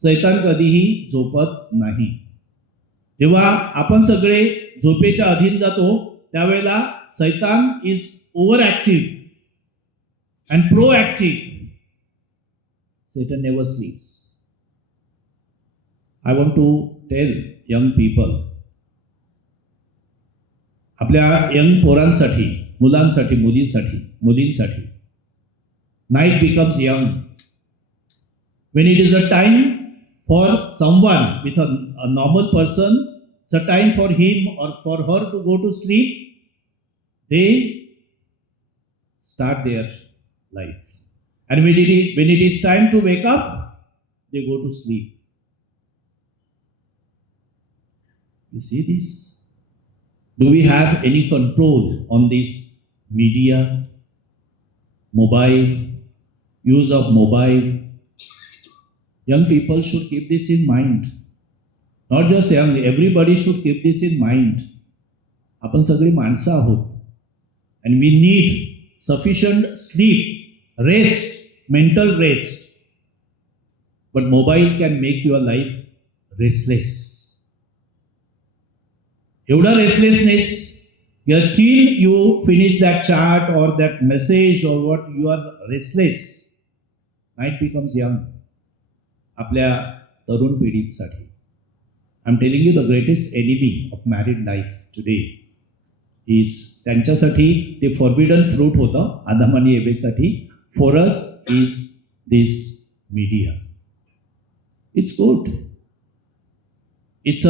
सैतान कधीही झोपत नाही. जेव्हा आपण सगळे झोपेच्या अधीन जातो त्यावेळेला सैतान is over active and pro active. Satan never sleeps. I want to tell young people, आपल्या यंग पोरांसाठी, मुलांसाठी, मुलींसाठी, night becomes young. When it is a time for someone with a normal person, it's a time for him or for her to go to sleep. They start their life. And when it is time to wake up, they go to sleep. You see this? Do we have any control on this media, mobile, use of mobile? Young people should keep this in mind. Not just young, everybody should keep this in mind. आपण सगळी माणसं आहोत. And we need sufficient sleep, rest, mental rest. But mobile can make your life restless. एवढा restlessness, till you finish that chat or that message or what, you are restless. Night becomes young. आपल्या तरुण पिढीसाठी, I am telling you, the greatest enemy of married life today is, त्यांच्यासाठी ते forbidden fruit होतं Adam आणि एवेसाठी. For us is this media. It's good. It's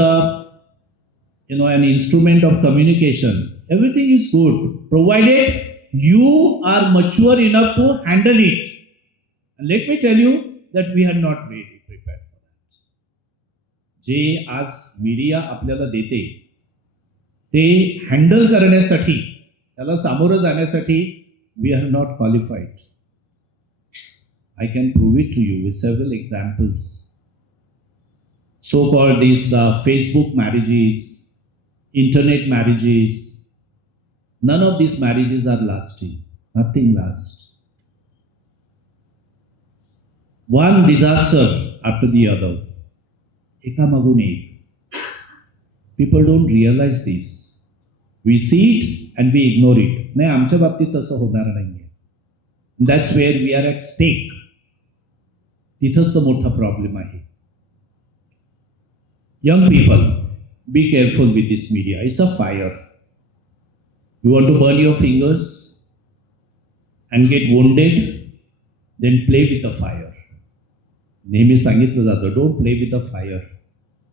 an instrument of communication. Everything is good provided you are mature enough to handle it. And let me tell you that we are not really prepared for that. जे आज media आपल्याला देते ते handle करण्यासाठी, त्याला सामोरं जाण्यासाठी we are not qualified. I can prove it to you with several examples. So-called these Facebook marriages, internet marriages, none of these marriages are lasting. Nothing lasts. One disaster after the other. एकामागून एक. People don't realize this. We see it and we ignore it. नाही, आमच्या बाबतीत तसं होणार नाहीये. That's where we are at stake. तिथंच तर मोठा प्रॉब्लेम आहे. Young people, be careful with this media. It's a fire. You want to burn your fingers and get wounded, then play with the fire. नेहमी सांगितलं जातं, don't play with the fire,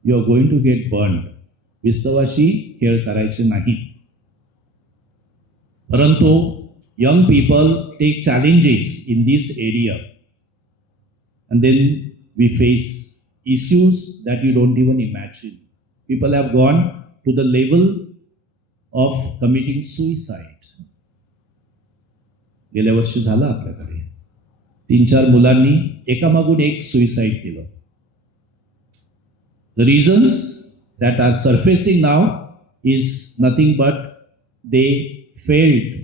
you are going to get burned. विस्तवाशी खेळ करायचे नाही. परंतु young people take challenges in this area, and then we face issues that you don't even imagine. People have gone to the level of committing suicide. गेल्या वर्षी झालं आपल्याकडे 3-4 मुलांनी एकामागून एक सुइसाईड केलं. The reasons that are surfacing now is nothing but they felt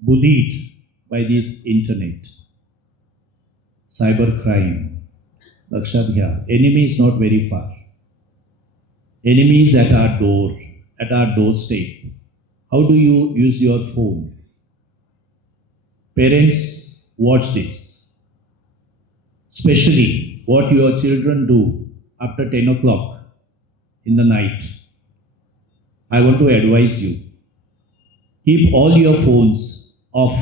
bullied by this internet. Cyber crime. लक्षात घ्या, enemy is not very far. Enemy is at our door, at our doorstep. How do you use your phone? Parents, watch this. Especially what your children do after 10 o'clock in the night. I want to advise you. Keep all your phones off.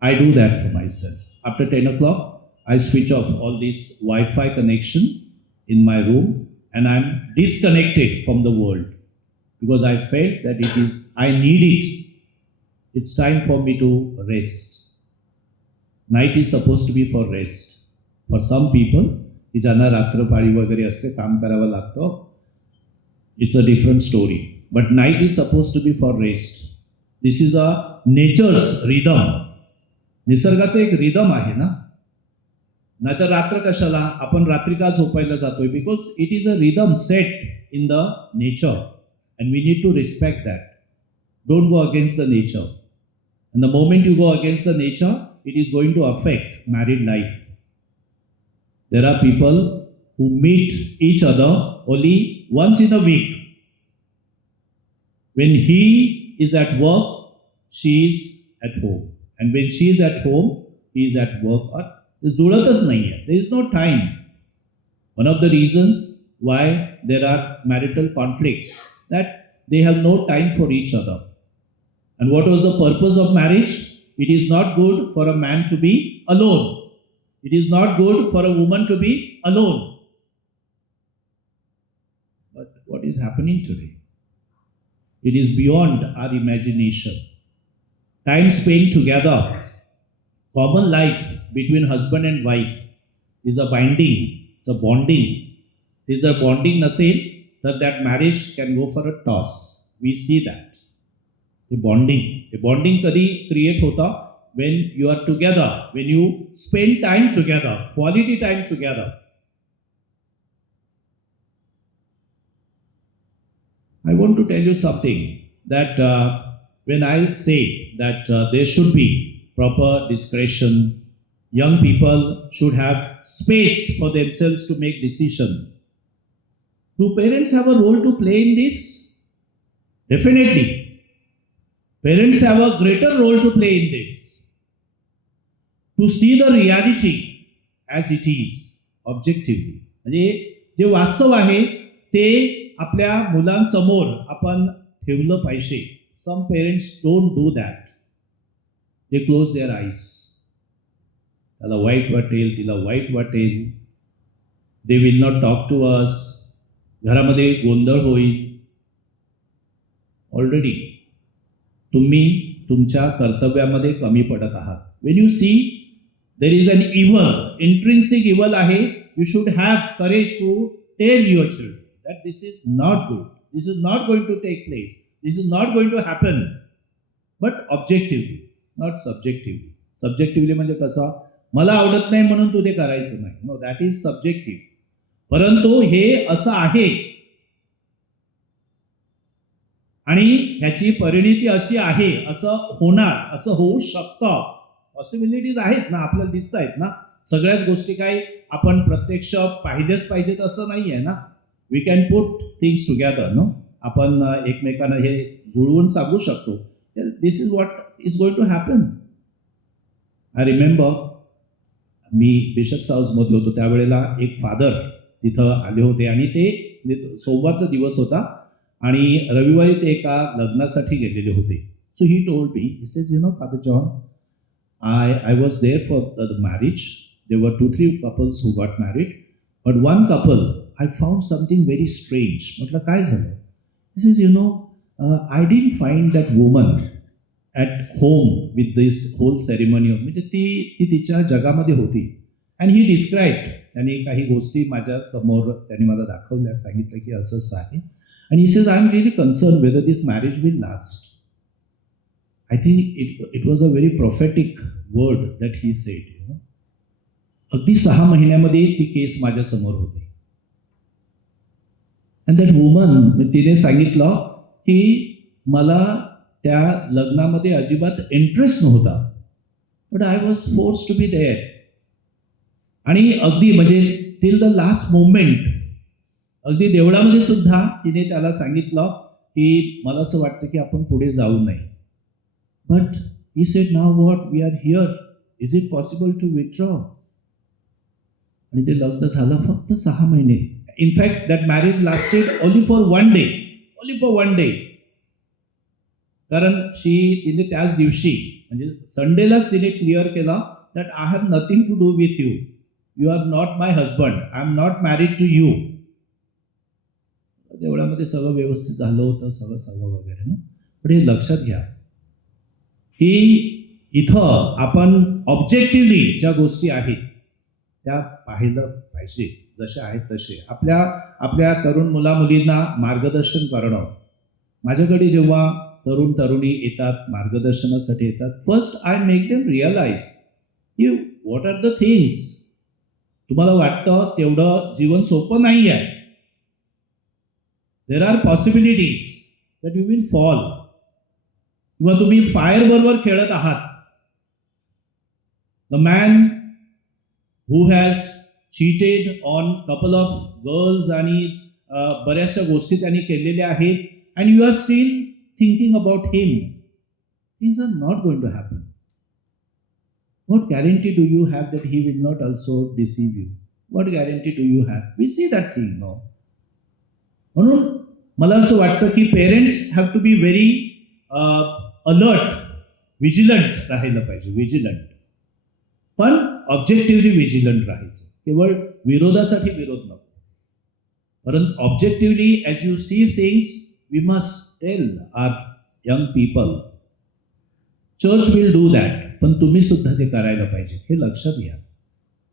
I do that for myself. After 10 o'clock, I switch off all this Wi-Fi connection in my room and I'm disconnected from the world because I felt that I need it. It's time for me to rest. Night is supposed to be for rest. For some people, की ज्यांना रात्रपाळी वगैरे असते, काम करावं लागतं, it's a different story. But night is supposed to be for rest. This is a nature's rhythm. निसर्गाचं एक rhythm आहे ना. नाहीतर रात्र कशाला आपण रात्री का झोपायला जातोय? Because it is a rhythm set in the nature and we need to respect that. Don't go against the nature. And the moment you go against the nature, it is going to affect married life. There are people who meet each other only once in a week. When he is at work, she is at home. And when she is at home, he is at work. जुळतच नाहीये. There is no time. One of the reasons why there are marital conflicts, that they have no time for each other. And what was the purpose of marriage? It is not good for a man to be alone. It is not good for a woman to be alone. But what is happening today? It is beyond our imagination. Time spent together, common life between husband and wife is a binding, it's a bonding. Is a bonding nasil that marriage can go for a toss. We see that. A bonding kadi create hota when you are together, when you spend time together, quality time together. I want to tell you something that when I say that there should be proper discretion, young people should have space for themselves to make decision. Do parents have a role to play in this? Definitely. Parents have a greater role to play in this. To see the reality as it is, objectively. म्हणजे जे वास्तव आहे ते आपल्या मुलांसमोर आपण ठेवलं पाहिजे. Some parents don't do that. They close their eyes. त्याला वाईट वाटेल, तिला वाईट वाटेल. They will not talk to us. घरामध्ये गोंधळ होईल. Already तुम्ही तुमच्या कर्तव्यामध्ये कमी पडत आहात. When you see there is an evil, intrinsic evil आहे, you should have courage to tell your children that this is not good. This is not going to take place. This is not going to happen. But objectively, not subjectively. Subjectively म्हणजे कसं? मला आवडत नाही म्हणून तू ते करायचं नाही. No, that is subjective. परंतु हे असं आहे आणि ह्याची परिणिती अशी आहे, असं होणार, असं होऊ शकतं. पॉसिबिलिटीज आहेत ना, आपल्याला दिसत आहेत ना. सगळ्याच गोष्टी काही आपण प्रत्यक्ष पाहिलेच पाहिजेत असं नाही आहे ना. We can put things together. No, आपण एकमेकांना हे जुळवून सांगू शकतो. This is what is going to happen. I remember मी बिशप्स हाऊसमधलो होतो त्यावेळेला एक फादर तिथं आले होते आणि ते सोमवारचा दिवस होता आणि रविवारी ते एका लग्नासाठी गेलेले होते. So he told me, he says, you know father John, I was there for the marriage. There were 2-3 couples who got married, but one couple I found something very strange. म्हटलं काय झालं? He says, you know, I didn't find that woman at home with this whole ceremony. म्हणजे ती तिच्या जगामध्ये होती. And he डिस्क्राईब्ड, त्यांनी काही गोष्टी माझ्यासमोर त्यांनी मला दाखवल्या, सांगितलं की असंच आहे. आणि he says I am really concern whether this marriage will last. I think it was a very prophetic word that he said. अगदी 6 महिन्यामध्ये ती केस माझ्यासमोर होती. अँड दॅट वुमन, तिने सांगितलं की मला त्या लग्नामध्ये अजिबात इंटरेस्ट नव्हता, but I was force to be there. आणि अगदी म्हणजे टिल द लास्ट मोमेंट, अगदी देवळामध्ये सुद्धा तिने त्याला सांगितलं की मला असं वाटतं की आपण पुढे जाऊ नये. But he said now what, we are here, is it possible to withdraw. आणि ते लग्न झालं फक्त 6 महिने. In fact that marriage lasted only for 1 day, only for 1 day. कारण तिने त्याच दिवशी म्हणजे संडेलाच तिने क्लिअर केलं that I have nothing to do with you, you are not my husband, I am not married to you. देवळामध्ये सगळं व्यवस्थित झालं होतं, सगळं वगैरे ना. पण हे लक्षात घ्या की इथं आपण ऑब्जेक्टिव्हली ज्या गोष्टी आहेत त्या पाहिलं पाहिजे, जसे आहेत तसे. आपल्या तरुण मुलामुलींना मार्गदर्शन करणं. माझ्याकडे जेव्हा तरुण तरुणी येतात, मार्गदर्शनासाठी येतात, first I make them realise की व्हॉट आर द थिंग्स. तुम्हाला वाटतं तेवढं जीवन सोपं नाही आहे. There are possibilities that you will fall. किंवा तुम्ही फायर बरोबर खेळत आहात. The man who has cheated on couple of girls आणि बऱ्याचशा गोष्टी त्यांनी केलेल्या आहेत, and you are still thinking about him. Things are not going to happen. What guarantee do you have that he will not also deceive you? What guarantee do you have? We see that thing, no? म्हणून मला असं वाटतं की parents have to be very alert, vigilant राहायला पाहिजे, vigilant. पण objectively vigilant राहायचं. केवळ विरोधासाठी विरोध नको, परंतु objectively as you see things we must tell our young people. Church will do that, पण तुम्ही सुद्धा ते करायला पाहिजे, हे लक्षात घ्या.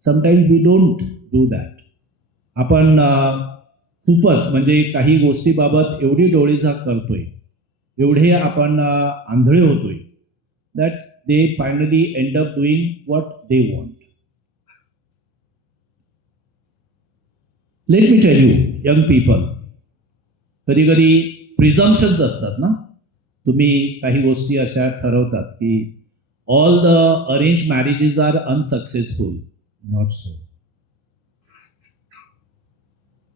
Sometimes we don't do that. आपण खूपच म्हणजे काही गोष्टीबाबत एवढी डोळीझाक करतोय, एवढे आपण आंधळे होतोय, that they finally end up doing what they want. Let me tell you, young people, कधी कधी प्रिझम्पशन्स असतात ना. तुम्ही काही गोष्टी अशा ठरवतात की all the arrange marriages are unsuccessful. Not so.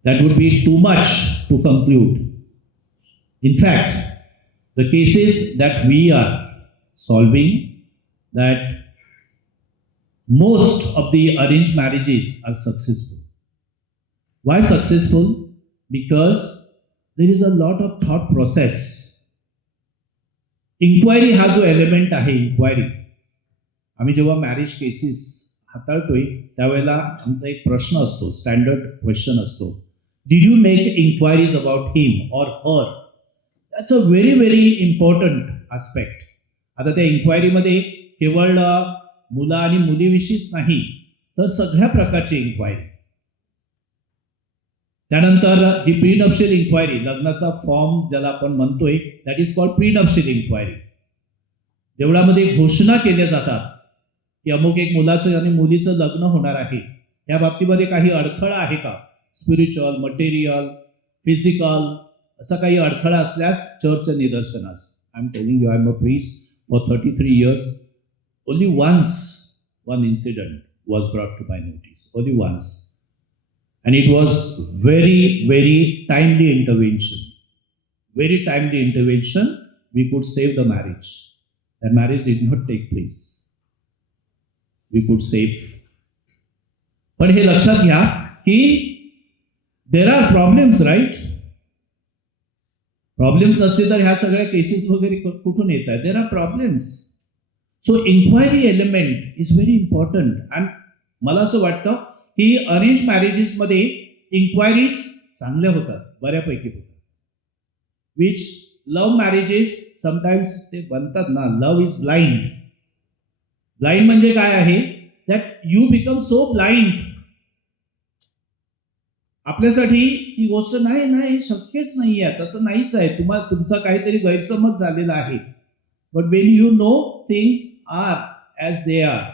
That would be too much to conclude. In fact, the cases that we are solving, that most of the arranged marriages are successful. Why successful? Because there is a lot of thought process. Inquiry हा जो element आहे, inquiry. आम्ही जेव्हा marriage cases हाताळतोय त्यावेळेला आमचा एक प्रश्न असतो, स्टँडर्ड क्वेश्चन असतो, did you make enquiries about him or her? That's a very very important aspect. आता त्या इन्क्वायरीमध्ये केवळ मुला आणि मुलीविषयीच नाही, तर सगळ्या प्रकारची इन्क्वायरी. त्यानंतर जी प्रीनप्शियल इन्क्वायरी, लग्नाचा फॉर्म ज्याला आपण म्हणतोय, दॅट इज कॉल्ड प्रीनप्शियल इन्क्वायरी. देवळामध्ये घोषणा केल्या जातात की अमुक एक मुलाचं आणि मुलीचं लग्न होणार आहे. या बाबतीमध्ये काही अडथळा आहे का? स्पिरिच्युअल, मटेरियल, फिजिकल, असा काही अडथळा असल्यास चर्चचं निदर्शनास. I am telling you, I am a priest for 33 years. Only once one incident was brought to my notice, only once, and it was very very timely intervention. Very timely intervention. We could save the marriage. That marriage did not take place. We could save. पण हे लक्षात घ्या की there are problems, right? Problems नसते तर ह्या सगळ्या cases वगैरे कुठून येत आहेत? There are problems. So inquiry element is very important. And मला असं वाटतं की अरेंज मॅरेजेसमध्ये इन्क्वायरीज चांगल्या होतात, बऱ्यापैकी होतात, विच लव्ह मॅरेजेस समटाइम्स ते बनतात ना, लव्ह इज ब्लाइंड. ब्लाइंड म्हणजे काय आहे? That you become so blind. आपल्यासाठी ती गोष्ट नाही शक्यच नाही आहे, तसं नाहीच आहे. तुमचा काहीतरी गैरसमज झालेला आहे. But when you know things are as they are,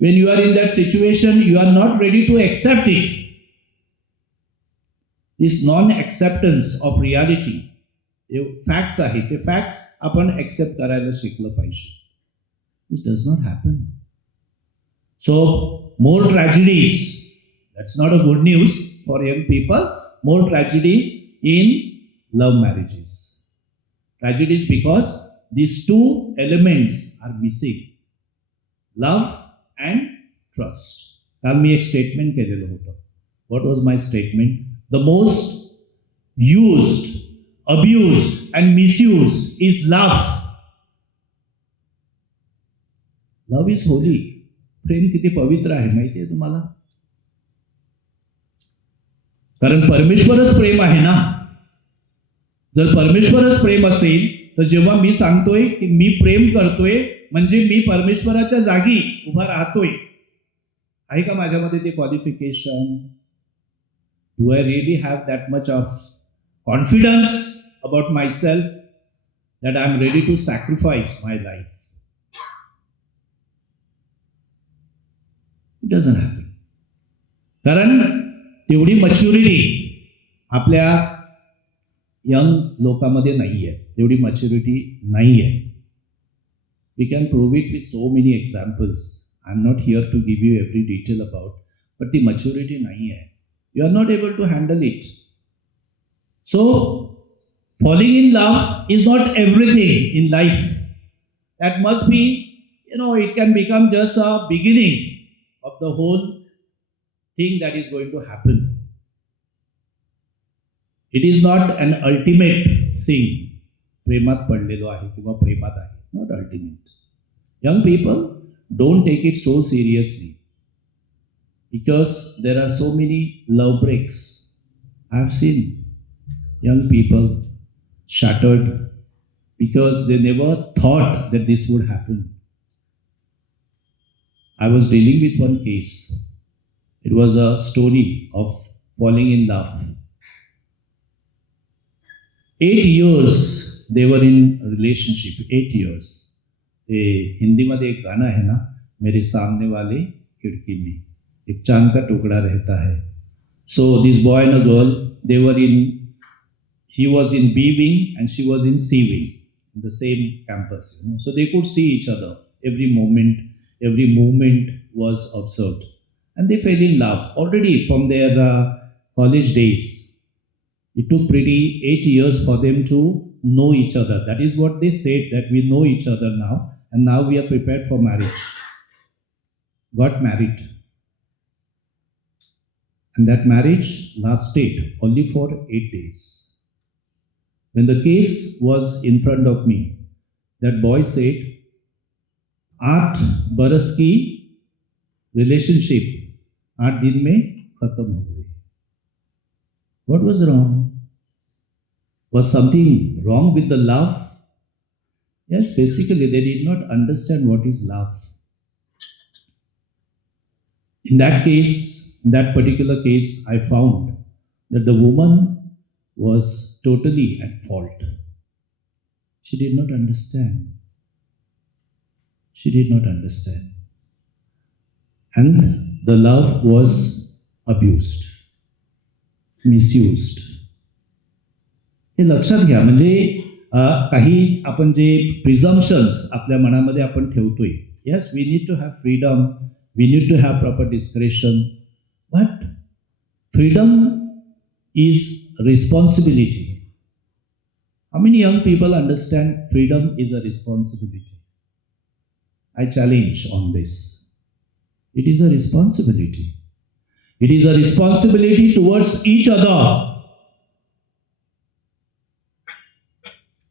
when you are in that situation, you are not ready to accept it. This non-acceptance of reality, हे फॅक्ट्स आहे, ते फॅक्ट्स आपण ॲक्सेप्ट करायला शिकलं पाहिजे. This does not happen. So more tragedies. That's not a good news for young people. More tragedies in love marriages. Tragedies because these two elements are missing. Love and trust. काल मी एक statement केलेलं होतं. What was my statement? The most used, abused and misused is love. Love is holy. प्रेम किती पवित्र आहे माहिती आहे तुम्हाला? कारण परमेश्वरच प्रेम आहे ना. जर परमेश्वरच प्रेम असेल तर जेव्हा मी सांगतोय की मी प्रेम करतोय, म्हणजे मी परमेश्वराच्या जागी उभा राहतोय. आहे का माझ्यामध्ये ते qualification? Do I really have that much of confidence about myself that I am ready to sacrifice my life? It doesn't happen. कारण तेवढी मॅच्युरिटी आपल्या यंग लोकांमध्ये नाही आहे, तेवढी मॅच्युरिटी नाही आहे. We can prove it with so many examples. I'm not here to give you every detail about, but the maturity nahi hai. You are not able to handle it. So, falling in love is not everything in life. That must be, it can become just a beginning of the whole thing that is going to happen. It is not an ultimate thing. प्रेमात पडलेलो आहे किंवा प्रेमात आहे. Not ultimate. Young people, don't take it so seriously because there are so many love breaks. I have seen young people shattered because they never thought that this would happen. I was dealing with one case. It was a story of falling in love. 8 years they were in a relationship. 8 years. Hindi में एक गाना है ना, मेरे सामने वाले खिड़की में एक चांद का टुकड़ा रहता है. So this boy and a girl, he was in B wing and she was in C wing, in the same campus. So they could see each other every movement was observed, and they fell in love already from their college days. It took pretty 8 years for them to know each other. That is what they said, that we know each other now, and now we are prepared for marriage. Got married. And that marriage lasted only for 8 days. When the case was in front of me, that boy said, 8 बरस की relationship 8 दिन में खत्म हो गई. What was wrong? Was something wrong with the love? Yes, basically they did not understand what is love. In that particular case, I found that the woman was totally at fault. She did not understand. And the love was abused, misused. हे लक्षात घ्या. म्हणजे काही आपण जे प्रिझम्पशन्स आपल्या मनामध्ये आपण ठेवतोय. Yes, we need to have freedom, we need to have proper discretion, but freedom is responsibility. How many young people understand freedom is a responsibility? I challenge on this. It is a responsibility. It is a responsibility towards each other.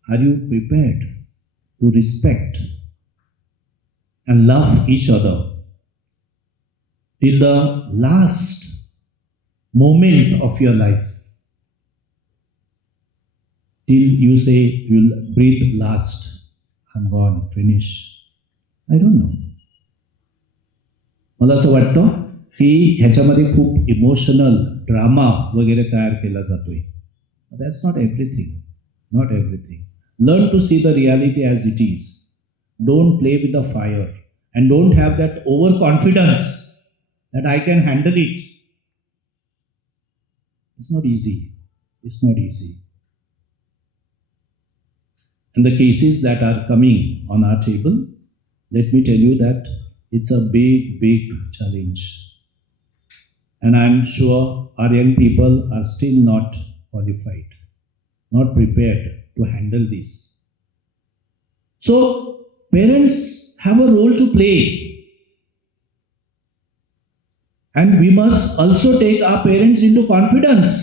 Are you prepared to respect and love each other till the last moment of your life? till you say you'll breathe last. I'm gone, finish. I don't know. मला असं वाटतं की ह्याच्यामध्ये खूप emotional drama वगैरे तयार केला जातोय. That's not everything. Not everything. Learn to see the reality as it is. Don't play with the fire and don't have that over confidence that I can handle it. It's not easy. It's not easy. And the cases that are coming on our table, let me tell you that it's a big, big challenge. And I'm sure our young people are still not qualified, not prepared to handle this. So, parents have a role to play. And we must also take our parents into confidence.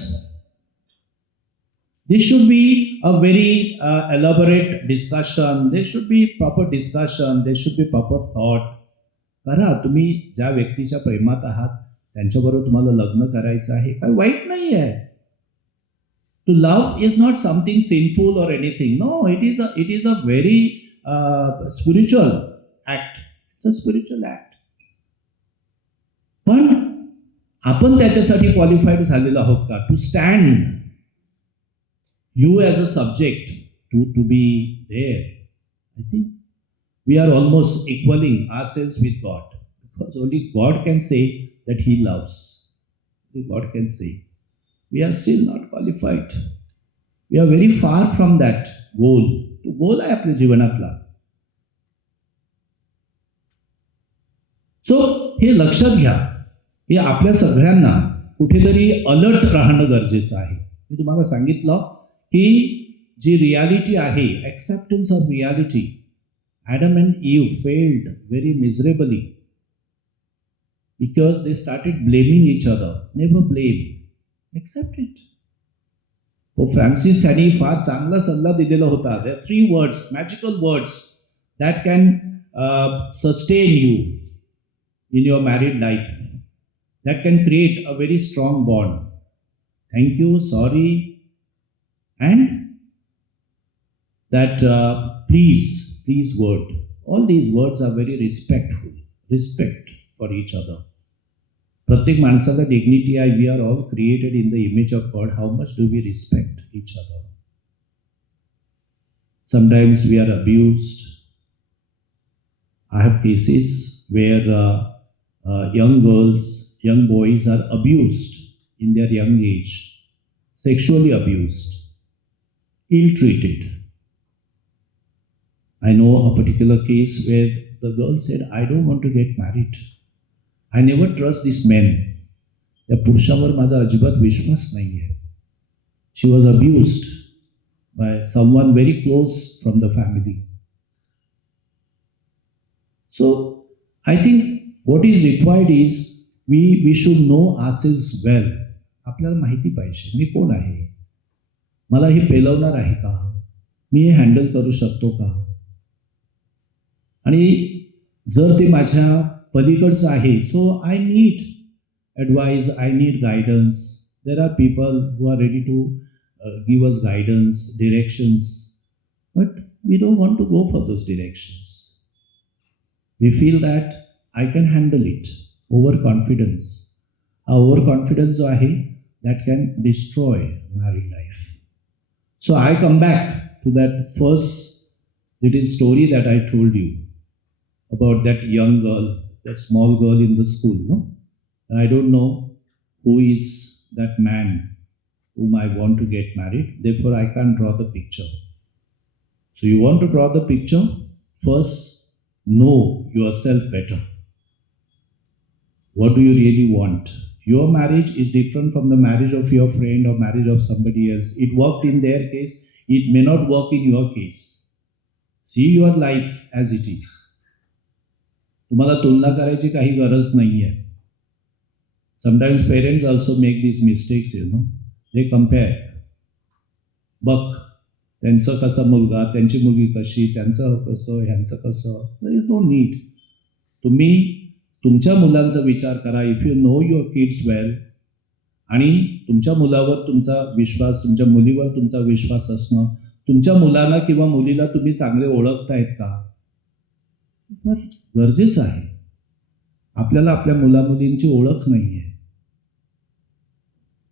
This should be a very elaborate discussion. There should be proper discussion. There should be proper thought. करा, तुम्ही ज्या व्यक्तीच्या प्रेमात आहात त्यांच्याबरोबर तुम्हाला लग्न करायचं आहे, काही वाईट नाही आहे. To love is not something sinful और anything. No, it is a very spiritual act. It's a spiritual act. पण आपण त्याच्यासाठी क्वालिफाईड झालेलो आहोत का to stand you as a subject to be there? I think we are almost equaling ourselves with God, because only God can say that He loves. Only God can say. We are still not qualified. We are very far from that goal. तो goal आहे आपल्या जीवनातला. So हे लक्षात घ्या की आपल्या सगळ्यांना कुठेतरी अलर्ट राहणं गरजेचं आहे. मी तुम्हाला सांगितलं की जी रियालिटी आहे, acceptance of reality. Adam and Eve failed very miserably because they started blaming each other. Never blame, accept it. Francis यांनी फार चांगला सल्ला दिलेला होता. There are 3 words, magical words that can sustain you in your married life, that can create a very strong bond. Thank you, sorry, and that please word. All these words are very respectful. Respect for each other. प्रत्येक माणसाला dignity आहे. We are all created in the image of God. How much do we respect each other? Sometimes we are abused. I have cases where young girls, young boys are abused in their young age, sexually abused, ill-treated. I know a particular case where the girl said, I don't want to get married. I never trust these men. या पुरुषावर माझा अजिबात विश्वास नाही आहे. She was abused by someone very close from the family. So I think what is required is we should know ourselves well. आपल्याला माहिती पाहिजे मी कोण आहे, मला हे पेलवणार आहे का, मी हे हँडल करू शकतो का. आणि जर ते माझ्या पलीकडचं आहे, so I need advice, I need guidance. There are people who are ready to give us guidance, directions, but we don't want to go for those directions. We feel that I can handle it. Over confidence, हा over confidence जो आहे that can destroy married life. So I come back to that first little story that I told you about that young girl, that small girl in the school, no? And I don't know who is that man whom I want to get married, therefore I can't draw the picture. So you want to draw the picture? First, know yourself better. What do you really want? Your marriage is different from the marriage of your friend or marriage of somebody else. It worked in their case. It may not work in your case. See your life as it is. तुम्हाला तुलना करायची काही गरज नाही आहे. Sometimes parents also make these mistakes, you know. They compare. बघ, त्यांचं कसा मुलगा, त्यांची मुलगी कशी, त्यांचं कसं, ह्यांचं कसं. There is no need. तुम्ही तुमच्या मुलांचा विचार करा. If you know your kids well, आणि तुमच्या मुलावर तुमचा विश्वास, तुमच्या मुलीवर तुमचा विश्वास असणं, तुमच्या मुलाला किंवा मुलीला तुम्ही चांगले ओळखतायत का, तर गरजेचं आहे. आपल्याला आपल्या मुलामुलींची ओळख नाही आहे,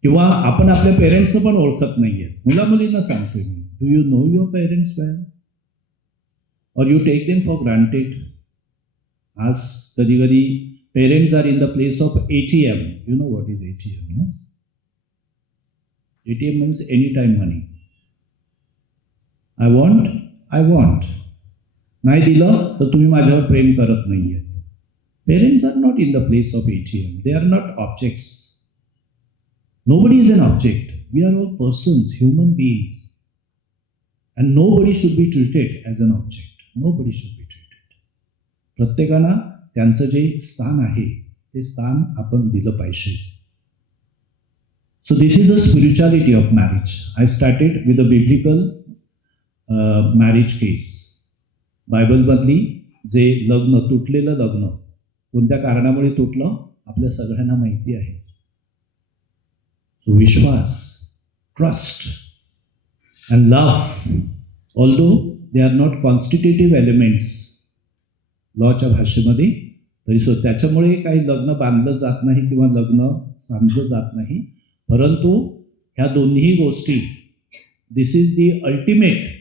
किंवा आपण आपल्या पेरेंट्सचं पण ओळखत नाही आहे. मुलामुलींना सांगतोय मी, do you know your parents well, और you take them for granted. आज कधी कधी parents are in the place of ATM. You know what is ATM? No, ATM means any time money. I want. नाही दिलं तर तुम्ही माझ्यावर प्रेम करत नाही आहेत. Parents are not in the place of ATM. They are not objects. Nobody is an object. We are all persons, human beings. And nobody should be treated as an object. Nobody should be treated. प्रत्येकाला त्यांचं जे स्थान आहे ते स्थान आपण दिलं पाहिजे. So this is the spirituality of marriage. I started with a biblical marriage case. बायबलमधली जे लग्न, तुटलेलं लग्न कोणत्या कारणामुळे तुटलं आपल्या सगळ्यांना माहिती आहे. So Vishwas, trust and love, although they are not constitutive elements लॉच्या भाषेमध्ये, तरी त्याच्यामुळे काही लग्न बांधलं जात नाही किंवा लग्न सांधलं जात नाही. परंतु ह्या दोन्ही गोष्टी, this is the ultimate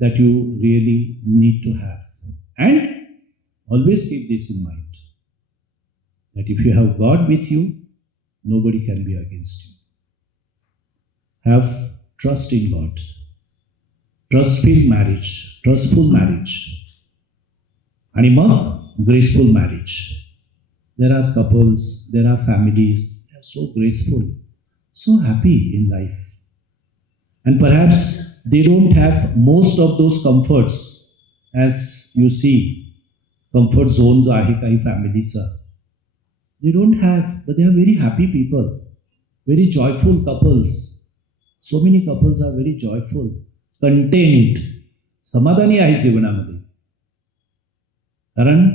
that you really need to have. And always keep this in mind, that if you have God with you, nobody can be against you. Have trust in God. Trustful marriage. And mग graceful marriage. There are couples, there are families, they are so graceful, so happy in life. And perhaps they don't have most of those comforts as you see comfort zones आहे काही फॅमिलीचा. They don't have, but they are very happy people, very joyful couples. So many couples are very joyful, content, समाधानी आहे जीवनामध्ये. कारण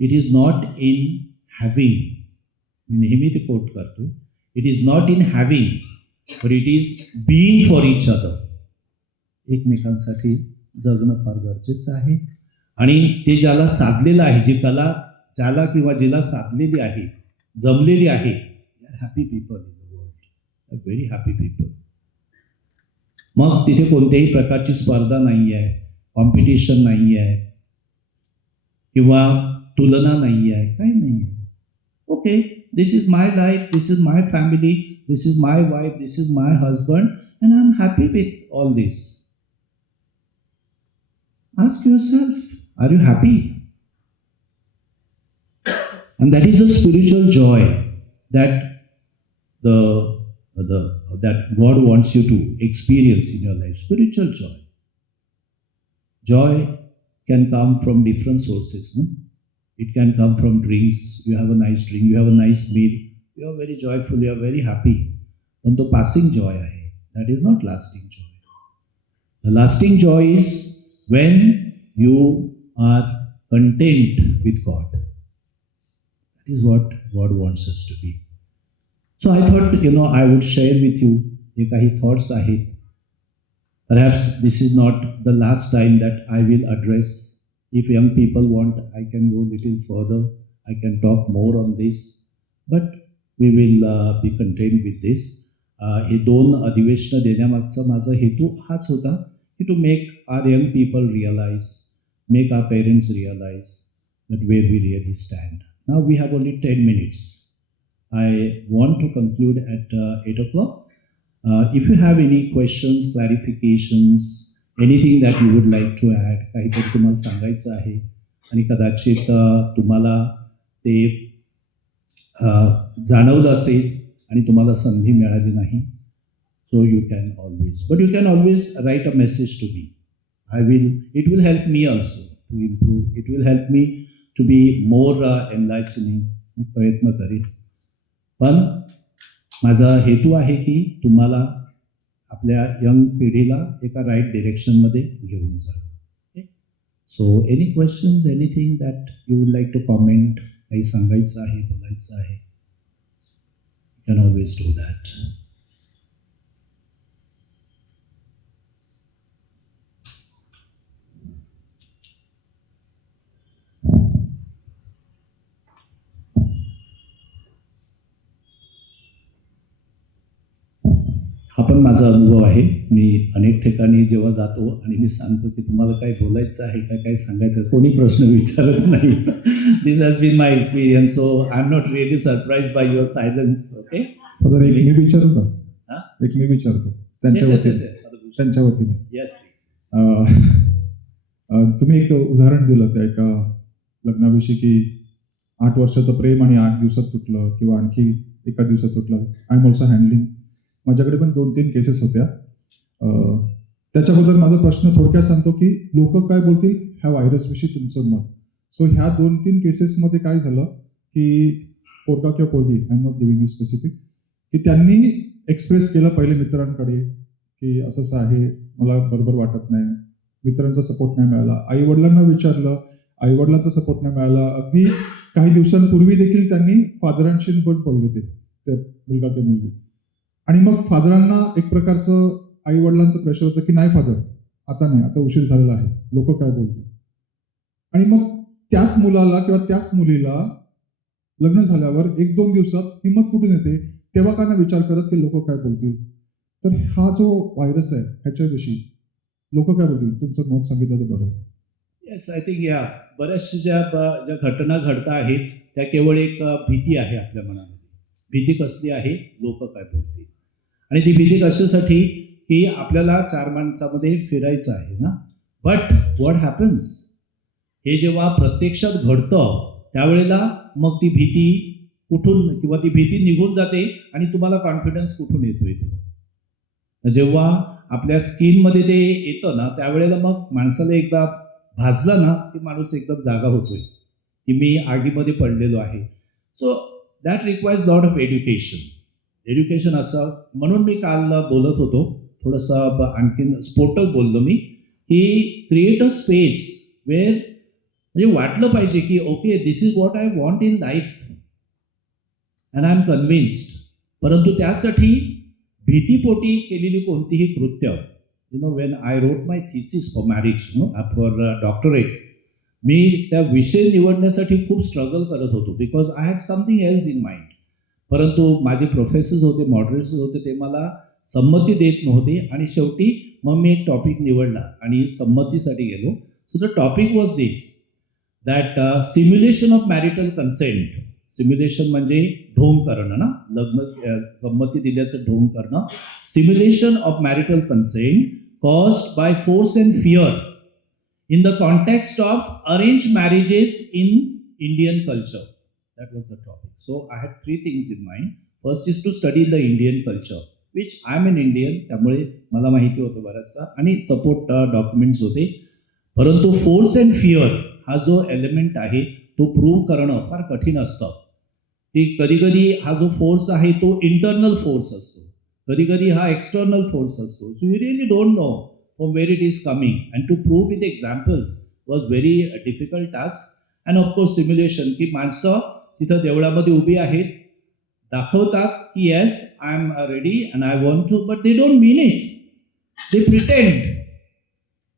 it is not in having, मी नेहमी ते coat करतो, it is not in having, but it is being for each other. एकमेकांसाठी जगणं फार गरजेचं आहे. आणि ते ज्याला साधलेलं आहे, जी कला ज्याला किंवा जिला साधलेली आहे, जमलेली आहे, happy people in the world, very happy people. मग तिथे कोणत्याही प्रकारची स्पर्धा नाही आहे, कॉम्पिटिशन नाही आहे किंवा तुलना नाही आहे, काही नाही आहे. Okay, this is my life, this is my family, this is my wife, this is my husband, and I am happy with all this. Ask yourself, are you happy? And that is a spiritual joy that that God wants you to experience in your life. Spiritual joy. Joy can come from different sources. No? It can come from drinks. You have a nice drink, you have a nice meal, you are very joyful, you are very happy. But the passing joy ahe, that is not lasting joy. The lasting joy is when you are content with God. That is what God wants us to be. So I thought, I would share with you ye kahi thoughts ahet. Perhaps this is not the last time that I will address. If young people want, I can go little further. I can talk more on this. But we will be content with this. हे 2 अधिवेशनं देण्यामागचा माझा हेतू हाच होता, to make our young people realize, make our parents realize that where we really stand. Now we have only 10 minutes. I want to conclude at 8 o'clock. If you have any questions, clarifications, anything that you would like to add, काहीतरी तुम्हाला सांगायचं आहे आणि कदाचित तुम्हाला ते जाणवलं असेल आणि तुम्हाला संधी मिळाली नाही, so you can always write a message to me. It will help me also to improve. It will help me to be more enlightening. मी प्रयत्न करेन. पण माझा हेतू आहे की तुम्हाला आपल्या यंग पिढीला एका राईट डिरेक्शनमध्ये घेऊन जा. So any questions, anything that you would like to comment, काही सांगायचं आहे, बोलायचं आहे? can always do that. हा पण माझा अनुभव आहे. मी अनेक ठिकाणी जेव्हा जातो आणि मी सांगतो की तुम्हाला काय बोलायचं आहे का, काय सांगायचं आहे, कोणी प्रश्न विचारत नाही. This has been my experience, so I am not really surprise by your silence. Okay, एक मी विचारू का? एक मी विचारतो त्यांच्या वतीने. येस, तुम्ही एक उदाहरण दिलं त्या एका लग्नाविषयी की 8 वर्षाचं प्रेम आणि 8 दिवसात तुटलं किंवा आणखी एका दिवसात तुटलं. I am also handling. माझ्याकडे पण 2-3 केसेस होत्या. त्याच्याबद्दल माझा प्रश्न थोडक्यात सांगतो की लोक काय बोलतील ह्या व्हायरसविषयी तुमचं मत. सो ह्या 2-3 केसेसमध्ये काय झालं की पोरगा किंवा पोरगी, I am not giving you specific, की त्यांनी एक्सप्रेस केलं पहिले मित्रांकडे की असं आहे, मला बरोबर वाटत नाही, मित्रांचा सपोर्ट नाही मिळाला. आईवडिलांना विचारलं, आईवडिलांचा सपोर्ट नाही मिळाला. अगदी काही दिवसांपूर्वी देखील त्यांनी फादरांशी पण बोलले होते, ते मुलगा ते मुलगी. आणि मग फादरांना एक प्रकारचं आईवडिलांचं प्रेशर होतं की नाही फादर, आता नाही, आता उशीर झालेला आहे, लोक काय बोलतील. आणि मग त्याच मुलाला किंवा त्याच मुलीला लग्न झाल्यावर 1-2 दिवसात हिंमत कुठून येते, तेव्हा का नाही विचार करत की लोक काय बोलतील. तर हा जो व्हायरस आहे ह्याच्याविषयी लोक काय बोलतील, तुमचं मत सांगितलं तर बरं. येस, आय थिंक या बऱ्याचशा ज्या घटना घडत आहेत त्या केवळ एक भीती आहे आपल्या मनामध्ये. भीती कसली आहे, लोक काय बोलतील. आणि ती भीती कशासाठी की आपल्याला 4 माणसामध्ये फिरायचं आहे ना. बट व्हॉट हॅपन्स, हे जेव्हा प्रत्यक्षात घडतं त्यावेळेला मग ती भीती कुठून किंवा ती भीती निघून जाते आणि तुम्हाला कॉन्फिडन्स कुठून येतो. जेव्हा आपल्या स्किनमध्ये ते येतं ना त्यावेळेला मग माणसाला एकदा भाजला ना की माणूस एकदम जागा होतोय की मी आगीमध्ये पडलेलो आहे. So that requires lot of education असं. म्हणून मी काल बोलत होतो थोडंसं आणखीन स्फोटक बोललो मी की क्रिएट अ स्पेस वेअर, म्हणजे वाटलं पाहिजे की okay this is what I want in life and I am convinced. परंतु त्यासाठी भीतीपोटी केलेली कोणतीही कृत्य, when I wrote my thesis for marriage, for doctorate, मी त्या विषय निवडण्यासाठी खूप स्ट्रगल करत होतो because I had something else in mind. परंतु माझे प्रोफेसर्स होते, मॉडरेटर्स होते, ते मला संमती देत नव्हते आणि शेवटी मग मी एक टॉपिक निवडला आणि संमतीसाठी गेलो. So the topic was this that simulation of marital consent. Simulation म्हणजे ढोंग करणं ना, लग्न संमती दिल्याचं ढोंग करणं. Simulation of marital consent caused by force and fear in the context of arranged marriages in Indian culture. That was the topic. So I had 3 things in mind. First is to study the Indian culture, which I am an Indian, त्यामुळे मला माहिती होतं बराचसा आणि support documents होते. परंतु force and fear हा जो एलिमेंट आहे तो प्रूव्ह करणं फार कठीण असतं. की कधीकधी हा जो फोर्स आहे तो इंटरनल फोर्स असतो, कधीकधी हा एक्सटर्नल फोर्स असतो. So you really don't know from where it is coming, and to prove with examples was very difficult task. And of course simulation की माणसं तिथं देवळामध्ये उभी आहेत, दाखवतात की yes I am ready and I want to, but they don't mean it, they pretend.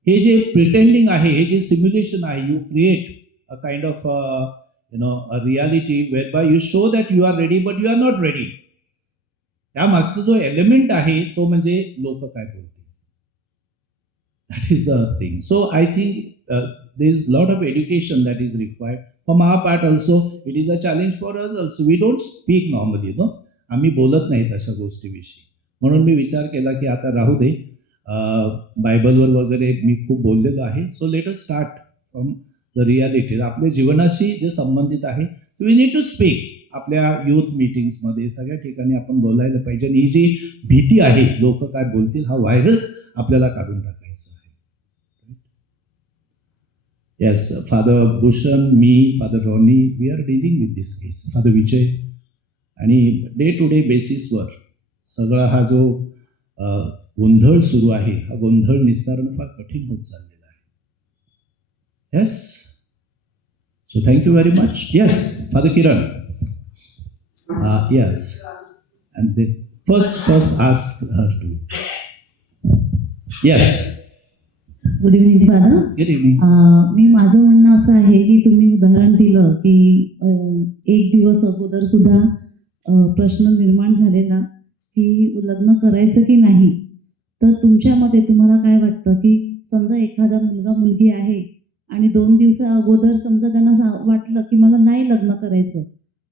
हे जे प्रिटेंडिंग आहे, हे जे सिम्युलेशन आहे, you create a kind of a reality where by you show that you are ready but you are not ready. त्या मागचा जो element आहे तो म्हणजे लोक काय बोलतात. That is the thing. So I think there is a lot of education that is required from our part also. It is a challenge for us also. We don't speak normally, no. आम्ही बोलत नाहीत अशा गोष्टीविषयी. म्हणून मी विचार केला की आता राहू दे, बायबलवर वगैरे मी खूप बोललेलो आहे. So let us start from the reality. आपल्या जीवनाशी जे संबंधित आहे, वी नीड टू स्पीक. आपल्या यूथ मीटिंग्समध्ये सगळ्या ठिकाणी आपण बोलायला पाहिजे. आणि ही जी भीती आहे, लोक काय बोलतील, हा व्हायरस आपल्याला काढून टाकायचा आहे. येस, फादर भूषण, मी, father Ronnie, we are dealing with this case. Father Vijay. आणि डे टू डे बेसिसवर सगळा हा जो गोंधळ सुरू आहे, हा गोंधळ निस्तारणं फार कठीण होत चाललेला आहे. Yes, so thank you very much. Yes, father Kiran. Yes. And they first ask her to. Yes. Good evening father. Good evening. मी माझं म्हणणं असं आहे की तुम्ही उदाहरण दिलं की एक दिवस अगोदर सुद्धा प्रश्न निर्माण झालेला की लग्न करायचं की नाही. तर तुमच्यामध्ये तुम्हाला काय वाटतं की समजा एखादा मुलगा मुलगी आहे आणि 2 दिवसा अगोदर समजा त्यांना वाटलं की मला नाही लग्न करायचं,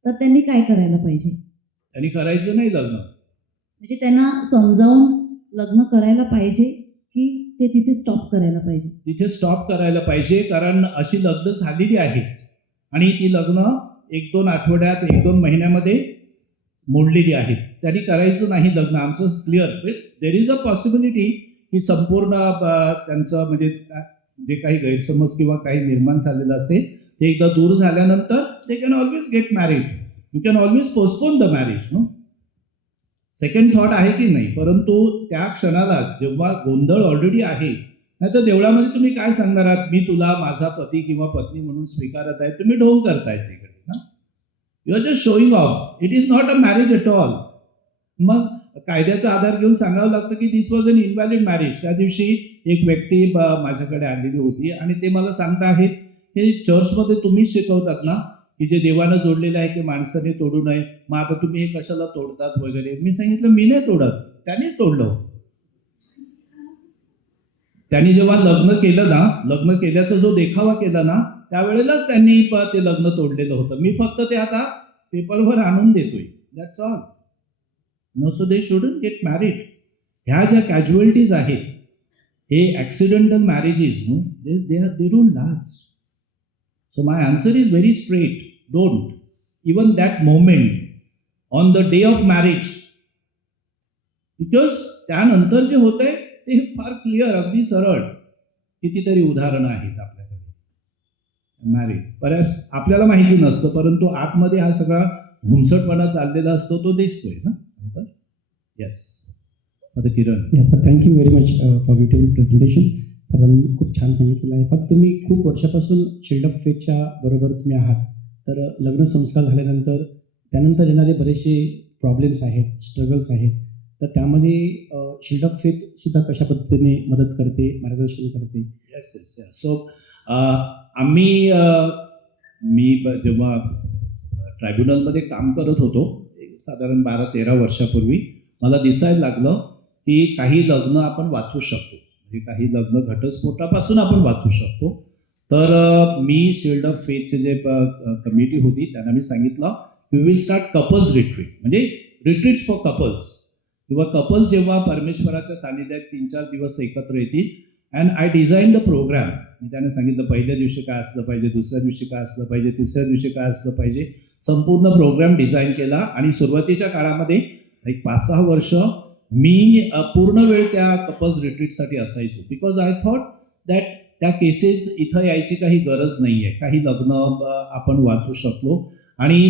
तर त्यांनी काय करायला पाहिजे? त्यांनी करायचं नाही लग्न. म्हणजे त्यांना समजावून लग्न करायला पाहिजे की ते तिथे स्टॉप करायला पाहिजे? तिथे स्टॉप करायला पाहिजे, कारण अशी लग्न झालेली आहेत आणि ती लग्न 1-2 आठवड्यात 1-2 महिन्यामध्ये मोडलेली आहेत. त्यांनी करायचं नाही लग्न. आमचं clear. There is a possibility की संपूर्ण त्यांचं म्हणजे जे काही गैरसमज किंवा काही निर्माण झालेलं असेल ते एकदा दूर झाल्यानंतर they can always get married. You can always postpone the marriage. No, second thought आहे की नाही. परंतु त्या क्षणाला जेव्हा गोंधळ ऑलरेडी आहे, नाही तर देवळामध्ये तुम्ही काय सांगणार आहात, मी तुला माझा पती किंवा पत्नी म्हणून स्वीकारत आहे, तुम्ही ढोंग करतायत तिकडे ना. You are just showing off. It is not a marriage at all. मग कायद्याचा आधार घेऊन सांगावं लागतं की this was an invalid marriage. त्या दिवशी एक व्यक्ती माझ्याकडे आलेली होती आणि ते मला सांगता आहेत, हे चर्चमध्ये तुम्हीच शिकवतात ना की जे देवानं जोडलेलं आहे ते माणसाने तोडू नये, मग आता तुम्ही हे कशाला तोडतात वगैरे. मी सांगितलं मी नाही तोडत, त्यांनीच तोडलं. त्यांनी जेव्हा लग्न केलं ना, लग्न केल्याचा जो देखावा केला ना, त्यावेळेलाच त्यांनी ते लग्न तोडलेलं होतं. मी फक्त ते आता पेपरवर आणून देतोय. That's all. No, so they shouldn't get married. ह्या ज्या कॅज्युअलिटीज आहेत, हे accidental marriages, no, they don't last. So my answer is very straight. Don't. Even that moment on the day of marriage. Because त्यानंतर जे होतंय ते फार clear, अगदी सरळ. कितीतरी उदाहरणं आहेत आपल्याकडे. मॅरिड परॅप्स आपल्याला माहिती नसतं, परंतु आतमध्ये हा सगळा हुमसटपणा चाललेला असतो, तो दिसतोय ना. येस. आता Kiran. Thank you very much for beautiful presentation. दादांनी खूप छान सांगितलेलं आहे. फक्त तुम्ही खूप वर्षापासून शिल्ड ऑफ फेथच्या बरोबर तुम्ही आहात, तर लग्न संस्कार झाल्यानंतर त्यानंतर येणारे बरेचसे प्रॉब्लेम्स आहेत, स्ट्रगल्स आहेत, तर त्यामध्ये शिल्ड ऑफ फेथ सुद्धा कशा पद्धतीने मदत करते, मार्गदर्शन करते? Yes yes yes. सो मी जेव्हा ट्रायब्युनलमध्ये काम करत होतो, साधारण 12-13 वर्षापूर्वी मला दिसायला लागलं की काही लग्न आपण वाचवू शकतो, काही लग्न घटस्फोटापासून आपण वाचू शकतो. तर मी शिल्ड ऑफ फेथचे जे कमिटी होती त्यांना मी सांगितलं we will start couples retreat, म्हणजे रिट्रीट फॉर कपल्स, किंवा कपल्स जेव्हा परमेश्वराच्या सानिध्यात 3-4 दिवस एकत्र येतील. And I design the programme. मी त्यांना सांगितलं पहिल्या दिवशी काय असलं पाहिजे, दुसऱ्या दिवशी काय असलं पाहिजे, तिसऱ्या दिवशी काय असलं पाहिजे. संपूर्ण प्रोग्राम डिझाईन केला आणि सुरुवातीच्या काळामध्ये एक 5-6 वर्ष मी पूर्ण वेळ त्या कपल्स रिट्रीटसाठी असायचो. बिकॉज आय थॉट दॅट त्या केसेस इथं यायची काही गरज नाही आहे, काही लग्न आपण वाचू शकलो. आणि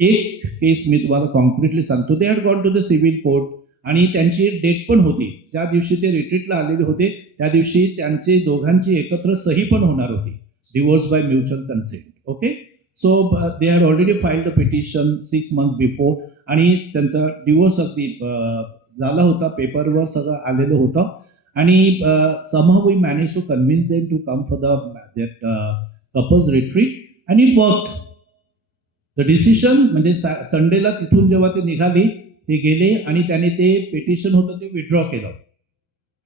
एक केस मी तुम्हाला कॉन्क्रीटली सांगतो. They had got to the civil court आणि त्यांची डेट पण होती. ज्या दिवशी ते रिट्रीटला आलेले होते त्या दिवशी त्यांचे दोघांची एकत्र सही पण होणार होती, divorce by mutual consent. Okay. So they had already filed the petition 6 months before आणि त्यांचा डिवोर्स अगदी झाला होता, पेपरवर सगळं आलेलं होतं. आणि somehow we managed to convince them to come for that couples retreat and it worked. The decision म्हणजे संडेला तिथून जेव्हा ते निघाली, ते गेले आणि त्याने ते पिटिशन होतं ते विथड्रॉ केलं.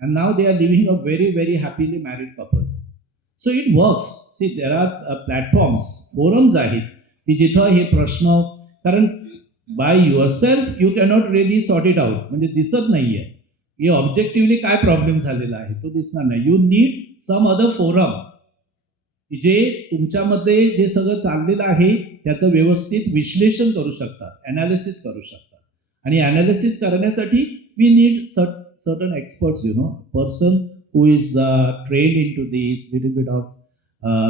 and now they are living a very very happily married couple. So it works. See, there are platforms, forums आहेत की जिथं हे प्रश्न, कारण by yourself you cannot really sort it out, म्हणजे दिसत नाही आहे की ऑब्जेक्टिव्हली काय प्रॉब्लेम झालेला आहे, तो दिसणार नाही. You need some other forum जे तुमच्यामध्ये जे सगळं चाललेलं आहे त्याचं व्यवस्थित विश्लेषण करू शकतात, ॲनालिसिस करू शकतात. आणि ॲनालिसिस करण्यासाठी we need certain experts, you know, person who is trained into this, little bit of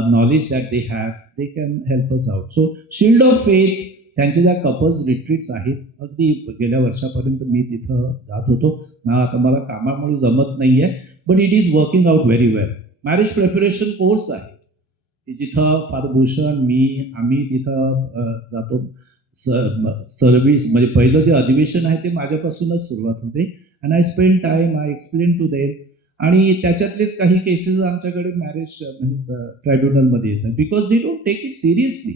knowledge that they have, they can help us out. So shield of faith, त्यांच्या ज्या कपल्स रिट्रीट्स आहेत, अगदी गेल्या वर्षापर्यंत मी तिथं जात होतो ना. आता मला कामामुळे जमत नाही आहे, but it is working out very well. Marriage preparation course आहे की जिथं फादर भूषण, आम्ही तिथं जातो. सर्व्हिस म्हणजे पहिलं जे अधिवेशन आहे ते माझ्यापासूनच सुरुवात होते. And I spend time, I explain to them. आणि त्याच्यातलेच काही केसेस आमच्याकडे मॅरेज म्हणजे ट्रायब्युनलमध्ये येतात because they don't take it seriously.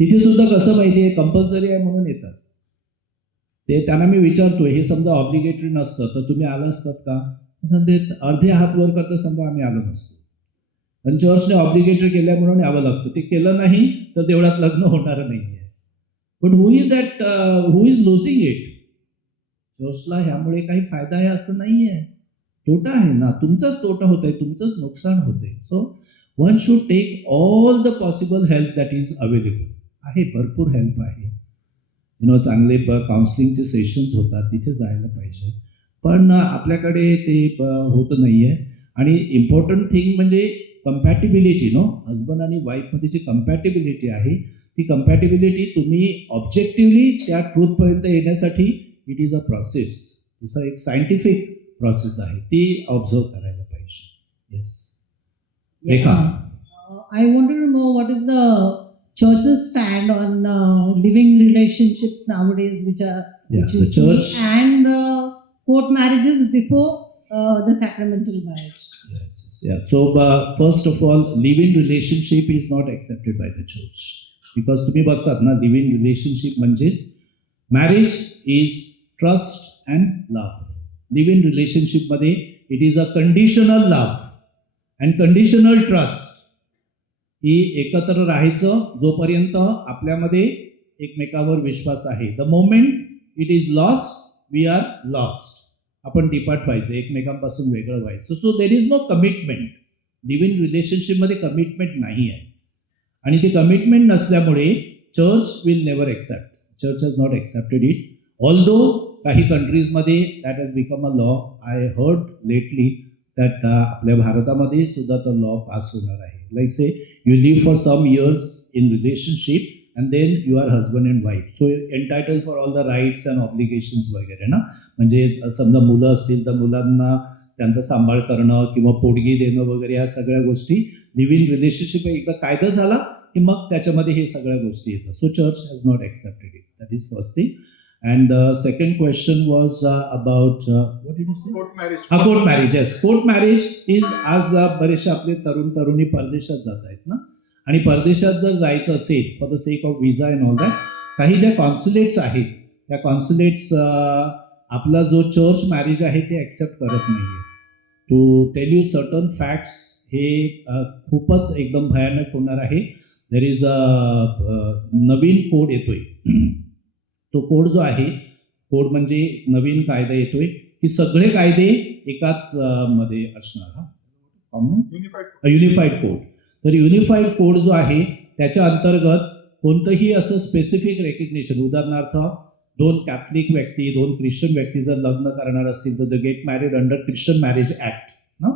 तिथे सुद्धा कसं माहिती आहे, कंपल्सरी आहे म्हणून येतात ते. त्यांना मी विचारतो, हे समजा ऑब्लिगेटरी नसतं तर तुम्ही आला असतात का? समजा अर्धे हात वर करतं, समजा आम्ही आलो नसतो. आणि चर्चने ऑब्लिगेटरी केल्या म्हणून यावं लागतं. ते केलं नाही तर देवळात लग्न होणार नाही आहे. पण हू इज लुझिंग इट? चर्चला ह्यामुळे काही फायदा आहे असं नाही आहे. तोटा आहे ना, तुमचाच तोटा होत आहे, तुमचंच नुकसान होत आहे. So one should take all the possible help that is available. आहे, भरपूर हेल्प आहे. चांगले काउन्सिलिंगचे सेशन्स होतात, तिथे जायला पाहिजे. पण आपल्याकडे ते होत नाही आहे. आणि इम्पॉर्टंट थिंग म्हणजे कम्पॅटिबिलिटी. हजबंड आणि वाईफमध्ये जी कम्पॅटिबिलिटी आहे, ती कम्पॅटिबिलिटी तुम्ही ऑब्जेक्टिव्हली त्या ट्रूथपर्यंत येण्यासाठी इट इज अ प्रोसेस. तिथं एक सायंटिफिक प्रोसेस आहे, ती ऑब्झर्व करायला पाहिजे. Yes, Rekha. I wanted to know what is the church's stand on living relationships nowadays, which The you see, church. and court marriages before the sacramental marriage. Yes. Yeah. So first of all, live-in relationship is not accepted by the church because तुम्ही बघतात ना, live in relationship म्हणजेच marriage is trust and love. Live in रिलेशनशिपमध्ये it is a conditional love and conditional trust. ही एकत्र राहायचं जोपर्यंत आपल्यामध्ये एकमेकावर विश्वास आहे. The moment it is lost, we are lost. आपण डिपार्ट व्हायचं, एकमेकांपासून वेगळं व्हायचं. So there is no commitment. Live in रिलेशनशिपमध्ये कमिटमेंट नाही आहे. आणि ती कमिटमेंट नसल्यामुळे church will never accept. Church has not accepted it. Although काही कंट्रीजमध्ये that has become a law. I heard lately that आपल्या भारतामध्ये सुद्धा तो लॉ पास होणार आहे. Like say you live for some years in relationship and then you are husband and wife. So entitled for all the rights and obligations वगैरे ना. म्हणजे समजा मुलं असतील तर मुलांना त्यांचा सांभाळ करणं किंवा पोटगी देणं वगैरे ह्या सगळ्या गोष्टी लिव्ह इन रिलेशनशिप एकदा कायदा झाला की मग त्याच्यामध्ये हे सगळ्या गोष्टी येतात. So church has not accepted it. That is first thing. And second question was about what did you say? Court marriage. Court marriage. Yes, court marriage is आज बरेचसे आपले तरुणी परदेशात जात आहेत ना. आणि परदेशात जर जायचं असेल for the sake of visa and all that, काही ज्या कॉन्सुलेट्स आहेत त्या कॉन्सुलेट्स आपला जो चर्च मॅरेज आहे ते ॲक्सेप्ट करत नाही आहे. To tell you certain facts, हे खूपच एकदम भयानक होणार आहे. देर इज नवीन कोड येतोय. तो कोड जो आहे, कोड म्हणजे नवीन कायदा येतोय की सगळे कायदे एकाच मध्ये असणार. हा कॉमन युनिफाईड कोड. तर युनिफाईड कोड जो आहे त्याच्या अंतर्गत कोणतंही असं स्पेसिफिक रेकग्नेशन, उदाहरणार्थ 2 कॅथलिक व्यक्ती 2 ख्रिश्चन व्यक्ती जर लग्न करणार असतील तर the get married under Christian marriage act ना,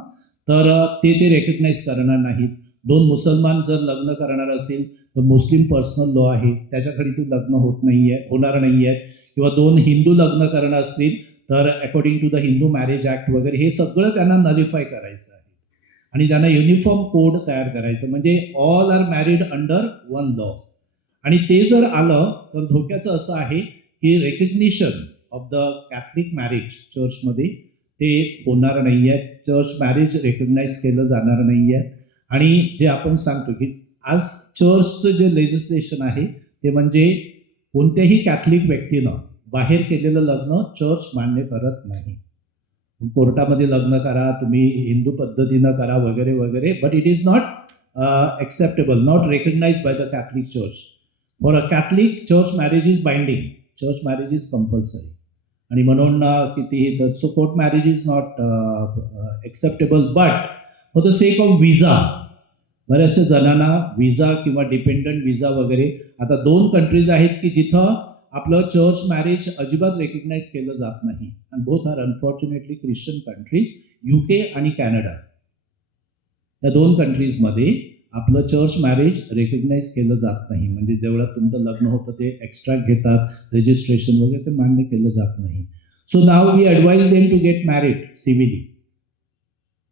तर ते रेकग्नाईज करणार नाहीत. 2 मुसलमान जर लग्न करणार असेल तर मुस्लिम पर्सनल लॉ आहे त्याच्याकडे ते लग्न होणार नाही आहे. किंवा 2 हिंदू लग्न करणार असतील तर according to the Hindu marriage act वगैरे हे सगळं त्यांना नलिफाय करायचं आहे. आणि त्यांना युनिफॉर्म कोड तयार करायचं, म्हणजे all are married under one law. आणि ते जर आलं तर धोक्याचं असं आहे की recognition of the Catholic marriage चर्चमध्ये ते होणार नाही आहे. चर्च मॅरेज रेकग्नाईज केलं जाणार नाही आहे. आणि जे आपण सांगतो की आज चर्चचं जे लेजिस्लेशन आहे ते म्हणजे कोणत्याही कॅथलिक व्यक्तीनं बाहेर केलेलं लग्न चर्च मान्य करत नाही. कोर्टामध्ये लग्न करा, तुम्ही हिंदू पद्धतीनं करा वगैरे वगैरे, but it is not acceptable, not recognise by the Catholic church. For a Catholic church marriage is binding, church marriage is compulsory. आणि म्हणून कितीही तर so court marriage is not acceptable. But for the sake of visa, बऱ्याचशा जणांना विजा किंवा dependent विजा वगैरे, आता 2 countries आहेत की जिथं आपलं चर्च मॅरेज अजिबात रेकग्नाईज केलं जात नाही. And both are unfortunately Christian countries, UK आणि कॅनडा. या 2 कंट्रीजमध्ये आपलं चर्च मॅरेज रेकग्नाईज केलं जात नाही. म्हणजे जेवढं तुमचं लग्न होतं ते एक्स्ट्रॅक्ट घेतात, रजिस्ट्रेशन वगैरे, ते मान्य केलं जात नाही. So now we advise them to get married civilly.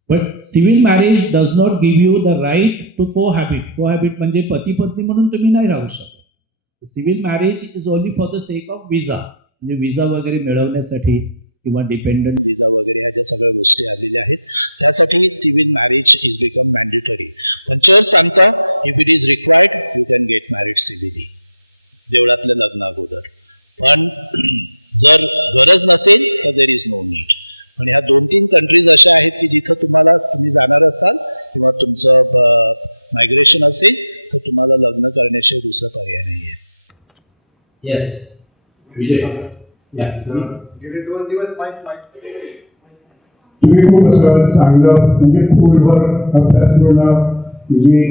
But civil marriage does not give you the right to cohabit. Cohabit म्हणजे पती पत्नी म्हणून तुम्ही नाही राहू शकत. Civil marriage is only for the sake of visa, म्हणजे विजा वगैरे मिळवण्यासाठी किंवा डिपेंडंट विजा वगैरे या ज्या सगळ्या गोष्टी आलेल्या आहेत त्यासाठी civil marriage is become mandatory. पण चर्च सांगतात if it is required you can get married civilly, देवळातल्या लग्न अगोदर. पण जर गरज नसेल तर देर इज नो नीड. पण या 2-3 कंट्रीज अशा आहेत की जिथं तुम्हाला तुम्ही जाणार असाल किंवा तुमचं मायग्रेशन असेल तर तुम्हाला लग्न करण्याशिवाय दुसरा पर्याय नाही आहे. येस विजय. गेले 2 दिवस तुम्ही खूप असं चांगलं म्हणजे खोलवर अभ्यासपूर्ण म्हणजे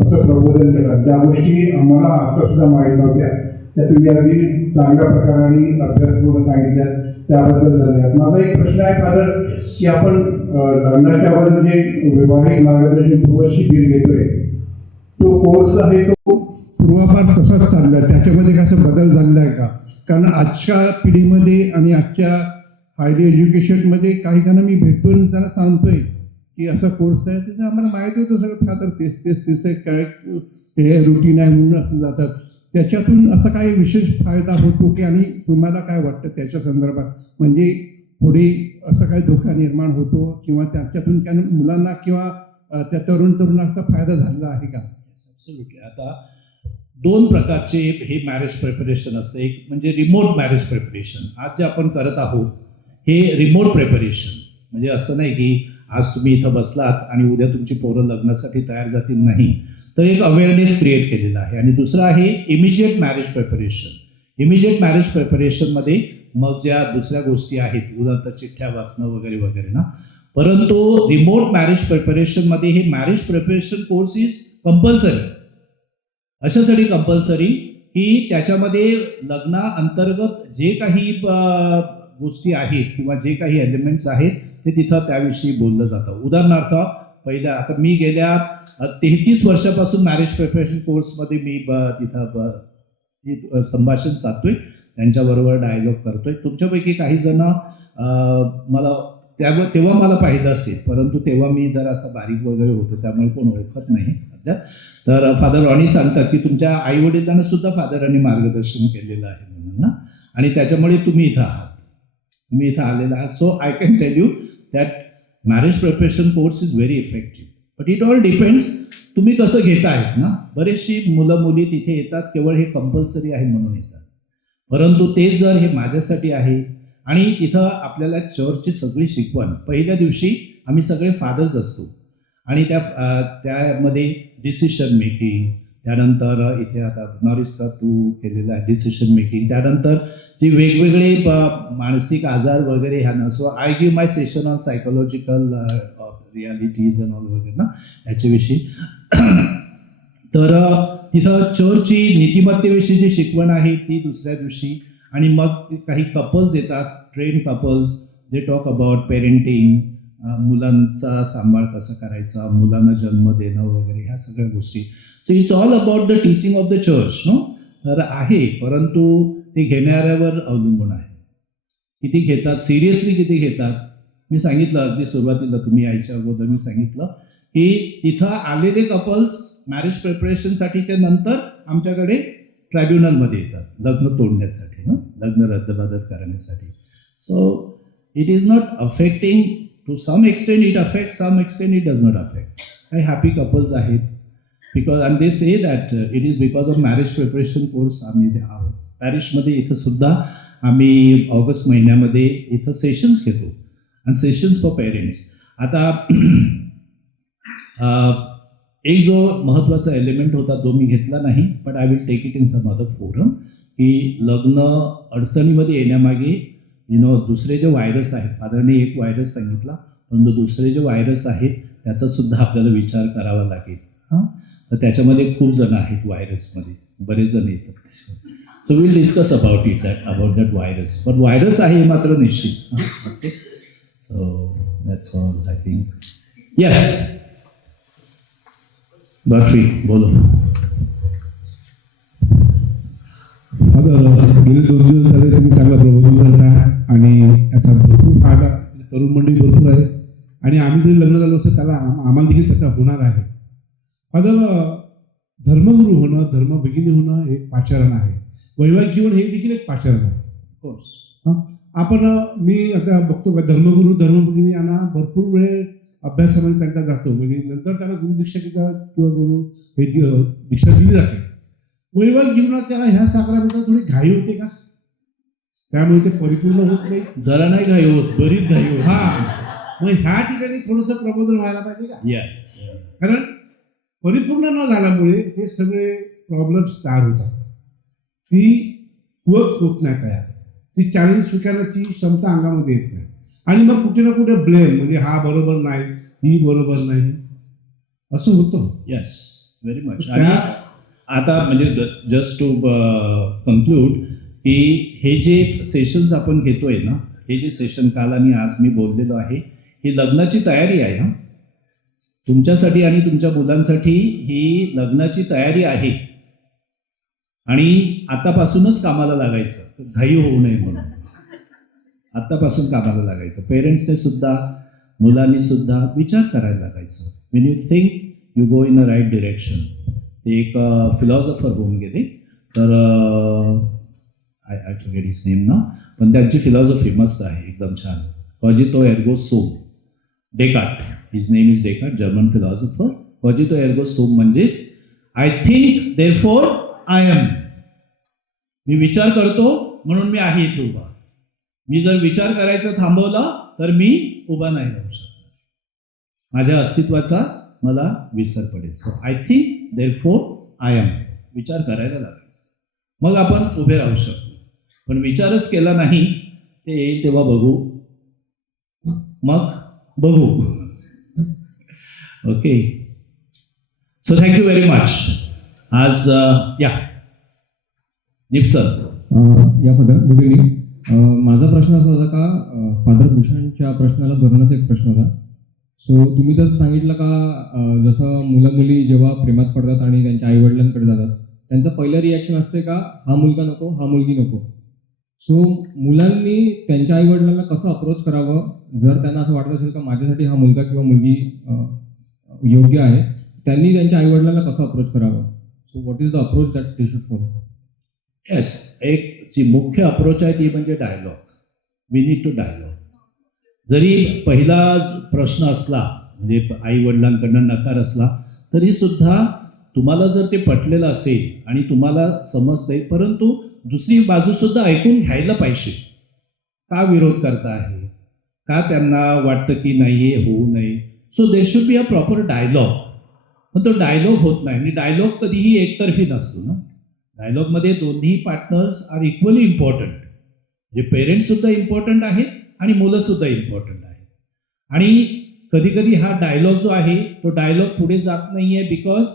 असं प्रबोधन केलं. ज्या गोष्टी आम्हाला आता सुद्धा माहीत नव्हत्या त्या तुम्ही अगदी चांगल्या प्रकाराने अभ्यासपूर्ण सांगितल्या, त्याबद्दल धन्यवाद. माझा एक प्रश्न आहे फादर, की आपण लग्नाच्या अगोदर जे वैवाहिक मार्गदर्शन पूर्व शिबिर घेतोय तो कोर्स आहे तो पूर्वापार तसाच चाललाय, त्याच्यामध्ये कसं बदल झालेला आहे का? कारण आजच्या पिढीमध्ये आणि आजच्या हायर एज्युकेशनमध्ये काही जण मी भेटून त्यांना सांगतोय की असा कोर्स आहे, त्याचं आम्हाला माहिती होतं सगळं फादर तेच काय हे रुटीन आहे म्हणून असं जातात. त्याच्यातून असा काही विशेष फायदा होतो की, आणि तुम्हाला काय वाटतं त्याच्या संदर्भात, म्हणजे पुढे असं काही धोका निर्माण होतो किंवा त्याच्यातून त्या मुलांना किंवा त्या तरुणाचा फायदा झालेला आहे का? ॲब्सोल्युटली. आता 2 प्रकारचे हे मॅरेज प्रिपरेशन असतं. एक म्हणजे रिमोट मॅरेज प्रिपरेशन. आज जे आपण करत आहोत हे रिमोट प्रिपरेशन, म्हणजे असं नाही की आज तुम्ही इथं बसलात आणि उद्या तुमची पोरं लग्नासाठी तयार जातील, नाही. तर एक अवेअरनेस क्रिएट केलेला आहे. आणि दुसरं आहे immediate marriage preparation. Immediate marriage प्रिपरेशनमध्ये मग ज्या दुसऱ्या गोष्टी आहेत, उदाहरणार्थ चिठ्ठ्या वाचणं वगैरे वगैरे ना. परंतु रिमोट मॅरेज प्रिपरेशनमध्ये हे marriage preparation course is compulsory. अशासाठी कंपल्सरी की त्याच्यामध्ये लग्नाअंतर्गत जे काही गोष्टी आहेत किंवा जे काही एलिमेंट्स आहेत ते तिथं त्याविषयी बोललं जातं. उदाहरणार्थ पहिल्या, आता मी गेल्या 33 वर्षापासून मॅरेज प्रिपरेशन कोर्समध्ये मी तिथं संभाषण साधतोय, त्यांच्याबरोबर डायलॉग करतोय. तुमच्यापैकी काही जण मला तेव्हा मला पाहिलं असेल, परंतु तेव्हा मी जरा असं बारीक वगैरे होतो त्यामुळे कोण ओळखत नाही. तर फादर रॉनी सांगतात की तुमच्या आईवडिलांना सुद्धा फादरांनी मार्गदर्शन केलेलं आहे म्हणून ना, आणि त्याच्यामुळे तुम्ही इथं आहात, तुम्ही इथं आलेला आहात. So I can tell you that marriage preparation course is very effective, but it all depends तुम्ही कसं घेता आहेत ना. बरेचशी मुलं मुली तिथे येतात केवळ हे कंपल्सरी आहे म्हणून येतात, परंतु ते जर हे माझ्यासाठी आहे आणि तिथं आपल्याला चर्चची सगळी शिकवण, पहिल्या दिवशी आम्ही सगळे फादर्स असतो आणि त्यामध्ये डिसिशन मेकिंग, त्यानंतर इथे आता नॉरिसचा तू केलेला आहे डिसिशन मेकिंग, त्यानंतर जे वेगवेगळे मानसिक आजार वगैरे ह्या ना. So I give my session on psychological realities and all वगैरे ना याच्याविषयी. तर तिथं चर्चची नीतिमत्तेविषयी जी शिकवण आहे ती दुसऱ्या दिवशी. आणि मग काही कपल्स येतात, train couples, they talk about parenting, मुलांचा सांभाळ कसा करायचा, मुलांना जन्म देणं वगैरे ह्या सगळ्या गोष्टी. So it's all about the teaching of the church no. तर आहे, परंतु ते घेणाऱ्यावर अवलंबून आहे, किती घेतात, सिरियसली किती घेतात. मी सांगितलं अगदी सुरुवातीला, तुम्ही यायच्या अगोदर मी सांगितलं की तिथं आलेले कपल्स मॅरेज प्रिपरेशनसाठी ते नंतर आमच्याकडे ट्रायब्युनलमध्ये येतात लग्न तोडण्यासाठी, लग्न रद्दबादल करण्यासाठी. So it is not affecting, to some extent it affect, some extent it does not affect. काही हॅपी कपल्स आहेत because, and they say that it is because of marriage preparation course. आम्ही पॅरिशमध्ये इथं सुद्धा आम्ही ऑगस्ट महिन्यामध्ये इथं sessions घेतो, आणि सेशन्स फॉर पेरेंट्स. आता एक जो महत्त्वाचा एलिमेंट होता तो मी घेतला नाही, but I will take it in some other forum, की लग्न अडचणीमध्ये येण्यामागे दुसरे जे व्हायरस आहेत, फादरने एक व्हायरस सांगितला, परंतु दुसरे जे व्हायरस आहेत त्याचा सुद्धा आपल्याला विचार करावा लागेल. तर त्याच्यामध्ये खूप जण आहेत व्हायरसमध्ये, बरेच जण येतात. So will discuss about it, about that virus. पण व्हायरस आहे मात्र निश्चित. Okay, so that's all I think. Yes barfi बोलो. गेले 2 दिवस झाले तुम्ही चांगला प्रबोधन करता आणि याचा भरपूर फायदा तरुण मंडळी भरपूर आहे, आणि आम्ही जरी लग्न झालं असं त्याला आम्हाला देखील त्याचा होणार आहे. फादर, धर्मगुरू होणं, धर्मभगिनी होणं एक पाचारण आहे. वैवाहिक जीवन हे देखील एक पाचारण आहे. कोर्स आपण मी आता बघतो का धर्मगुरू धर्मभगिनी यांना भरपूर वेळ अभ्यासामध्ये त्यांचा जातो, म्हणजे नंतर त्यांना गुरुदीक्षा किंवा गुरु हे दीक्षा दिली जाते. वैवाहिक जीवनाच्या ह्या साखरामध्ये थोडी घाई होते का, त्यामुळे ते परिपूर्ण होत नाही. जरा नाही घाई होत, बरीच घाई होत. मग ह्या ठिकाणी थोडंसं प्रबोधन व्हायला पाहिजे का, येस. कारण परिपूर्ण न झाल्यामुळे हे सगळे प्रॉब्लेम्स तयार होतात. ती वर्क होत नाही तयार, ती चॅलेंज स्वीकारण्याची क्षमता अंगामध्ये येत नाही, आणि मग कुठे ना कुठे ब्लेम, म्हणजे हा बरोबर नाही, ही बरोबर नाही, असं होतं. Yes, very much. आणि आता म्हणजे जस्ट टू कन्क्लूड की हे जे सेशन्स आपण घेतोय ना, हे जे सेशन काल आणि आज मी बोललेलो आहे, ही लग्नाची तयारी आहे. हा तुमच्यासाठी आणि तुमच्या मुलांसाठी ही लग्नाची तयारी आहे, आणि आतापासूनच कामाला लागायचं, घाई होऊ नये म्हणून आतापासून कामाला लागायचं. पेरेंट्सने सुद्धा, मुलांनी सुद्धा विचार करायला लागायचं. When you think you go in a right direction. ते एक फिलॉसॉफर होऊन गेले, तर आय फॉरगेट हिज नेम ना, पण त्यांची फिलॉसॉफी मस्त आहे, एकदम छान. कॉजितो एर्गो सोम, Descartes, his name is Descartes, German philosopher. कॉजितो एर्गो सोम म्हणजेच I think therefore I am. मी विचार करतो म्हणून मी आहे इथे उभा. मी जर विचार करायचं थांबवला तर मी उभा नाही राहू शकणार, माझ्या अस्तित्वाचा मला विसर पडेल. So I think therefore I am. विचार करायला लागायचं, मग आपण उभे राहू शकतो. पण विचारच केला नाही, ते येईल तेव्हा बघू, मग बघू. Okay, so thank you very much. आज या निप्सर. या फादर, गुड इव्हनिंग. माझा प्रश्न असा होता का, फादर भूषणच्या प्रश्नाला धरूनच एक प्रश्न होता. सो तुम्ही जसं सांगितलं का, जसं मुलं मुली जेव्हा प्रेमात पडतात आणि त्यांच्या आईवडिलांकडे जातात, त्यांचं पहिलं रिॲक्शन असते का, हा मुलगा नको, हा मुलगी नको. सो मुलांनी त्यांच्या आईवडिलांना कसं अप्रोच करावं, जर त्यांना असं वाटत असेल का माझ्यासाठी हा मुलगा किंवा मुलगी योग्य आहे, त्यांनी त्यांच्या आईवडिलांना कसं अप्रोच करावं. So what is the approach that they should follow. Yes, एक जी मुख्य अप्रोच आहे ती म्हणजे dialogue. We need to dialogue. जरी पहिला प्रश्न असला, म्हणजे आई वडिलांकडनं नकार असला, तरी सुद्धा तुम्हाला जर ते पटलेलं असेल आणि तुम्हाला समजते, परंतु दुसरी बाजूसुद्धा ऐकून घ्यायला पाहिजे. का विरोध करता आहे, का त्यांना वाटतं की नाही हे होऊ नये. So there should be a proper dialogue. पण तो डायलॉग होत नाही, आणि डायलॉग कधीही एकतर्फी नसतो ना. डायलॉगमध्ये दोन्ही पार्टनर्स आर इक्वली इम्पॉर्टंट. जे पेरेंट्ससुद्धा इम्पॉर्टंट आहेत आणि मुलंसुद्धा इम्पॉर्टंट आहेत. आणि कधीकधी हा डायलॉग जो आहे तो डायलॉग पुढे जात नाही आहे बिकॉज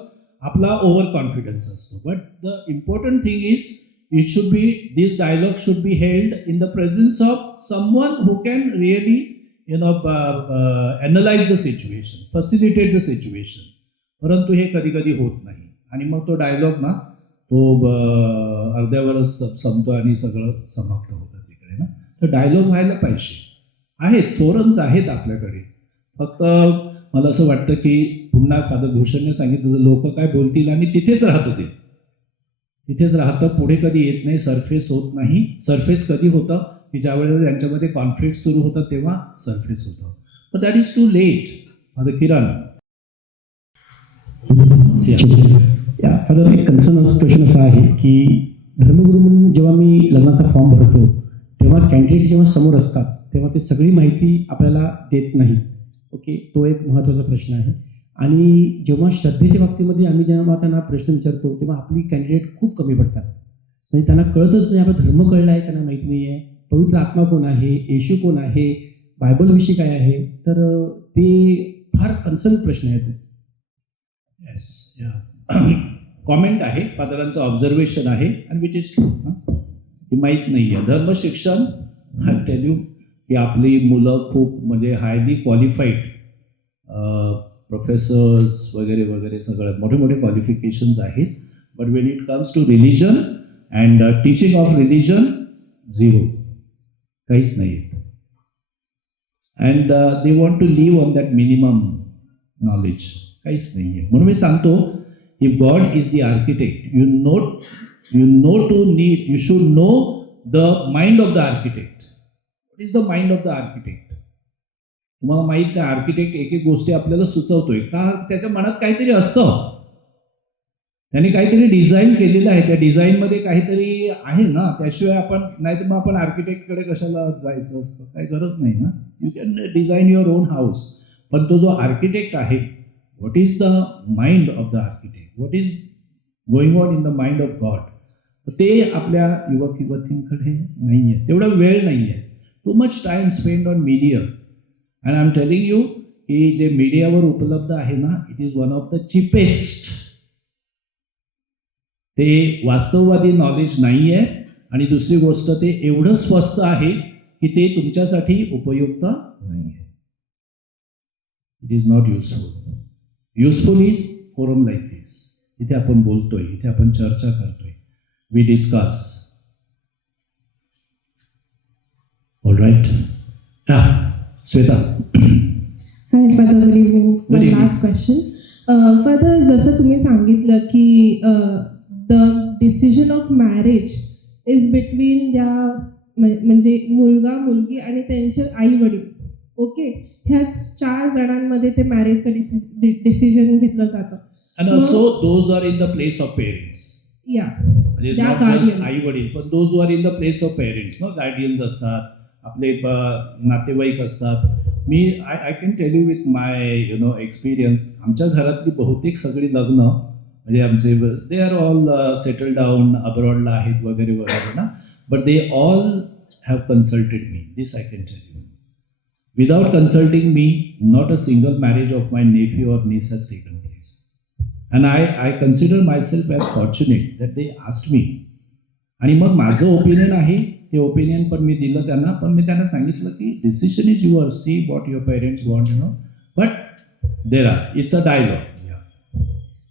आपला ओव्हर कॉन्फिडन्स असतो. But the important thing is it should be, this dialogue should be held in the presence of someone who can really analyse the situation, facilitate the situation. परंतु हे कधीकधी होत नाही, आणि मग तो डायलॉग ना तो अर्ध्यावरच संपतो आणि सगळं समाप्त होतं तिकडे ना. तर डायलॉग व्हायला पाहिजे. आहेत, फोरम्स आहेत आपल्याकडे. फक्त मला असं वाटतं की पुन्हा फादर भूषणने सांगितलं, लोक काय बोलतील, आणि तिथेच राहतं, ते तिथेच राहतं, पुढे कधी येत नाही, सरफेस होत नाही. सरफेस कधी होतं की ज्यावेळेला त्यांच्यामध्ये कॉन्फ्लिक्ट सुरू होतं तेव्हा सरफेस होतं. पण that is too late. Father Kiran. Father, एक कन्सर्न क्वेश्चन असा आहे की धर्मगुरू म्हणून जेव्हा मी लग्नाचा फॉर्म भरतो तेव्हा कॅन्डिडेट जेव्हा समोर असतात तेव्हा ते सगळी माहिती आपल्याला देत नाही. ओके, तो एक महत्त्वाचा प्रश्न आहे. आणि जेव्हा श्रद्धेच्या बाबतीमध्ये आम्ही जेव्हा त्यांना प्रश्न विचारतो तेव्हा आपली कॅन्डिडेट खूप कमी पडतात. म्हणजे त्यांना कळतच नाही, आपला धर्म कळला आहे त्यांना माहिती नाही आहे, पवित्र आत्मा कोण आहे, येशू कोण आहे, बायबलविषयी काय आहे. तर ते फार कन्सर्न प्रश्न आहे तो. येस, या कॉमेंट आहे, फादरांचं ऑब्झर्वेशन आहे, आणि विच इज ट्रू. ही माहीत नाही आहे. धर्मशिक्षण, आय टेल यू की आपली मुलं खूप म्हणजे हायली क्वालिफाईड प्रोफेसर्स वगैरे वगैरे सगळं मोठे मोठे क्वालिफिकेशन्स आहेत. But when it comes to religion and teaching of religion, zero, काहीच नाही. And they want to live on that minimum knowledge, काहीच नाही आहे. म्हणून मी सांगतो, if God is the architect, you note You should know the mind of the architect. What is the mind of the architect? तुम्हाला माहित नाही, architect एक एक गोष्टी आपल्याला सुचवतोय का, त्याच्या मनात काहीतरी असतं, त्याने काहीतरी डिझाईन केलेलं आहे, त्या डिझाईनमध्ये काहीतरी आहे ना, त्याशिवाय आपण नाही तर मग आपण आर्किटेक्टकडे कशाला जायचं असतं, काही गरज नाही ना. You can design your on house. पण तो जो आर्किटेक्ट आहे, what is the mind of the architect, what is going on in the mind of God, ते आपल्या युवक युवतींकडे नाही आहे, तेवढा वेळ नाही आहे. Too much time spend on media. And I am telling you की जे मीडियावर उपलब्ध आहे ना, it is one of the cheapest. ते वास्तववादी नॉलेज नाही आहे. आणि दुसरी गोष्ट, ते एवढं स्वस्त आहे की ते तुमच्यासाठी उपयुक्त नाही आहे. It is not useful. Useful is forum like this. इथे आपण बोलतोय, इथे आपण चर्चा करतोय, we discuss. All right. Shweta. Hi, Father. Good evening. Good One evening. last question. Father, जसं तुम्ही सांगितलं की the decision of marriage is between म्हणजे मुलगा मुलगी आणि त्यांचे आई वडील. ओके, ह्या 4 जणांमध्ये ते मॅरेजचं डिसिजन घेतलं जातं. And also those are in the place of parents. या म्हणजे They are not just guardians. आई वडील, पण those who are in the place of parents, no, guardians असतात, आपले नातेवाईक असतात. मी I can tell you with my experience, आमच्या घरातली बहुतेक सगळी लग्न म्हणजे आमचे they are all settle down अब्रॉडला आहेत वगैरे वगैरे ना, but they all have consulted me. This I can tell you. Without consulting me, not a single marriage of my nephew or niece has taken place. And I consider myself as fortunate that they asked me. आणि मग माझं opinion आहे, ते opinion पण मी दिलं त्यांना. पण मी त्यांना सांगितलं की decision is your, see what your parents want, but there are, it's a dialogue.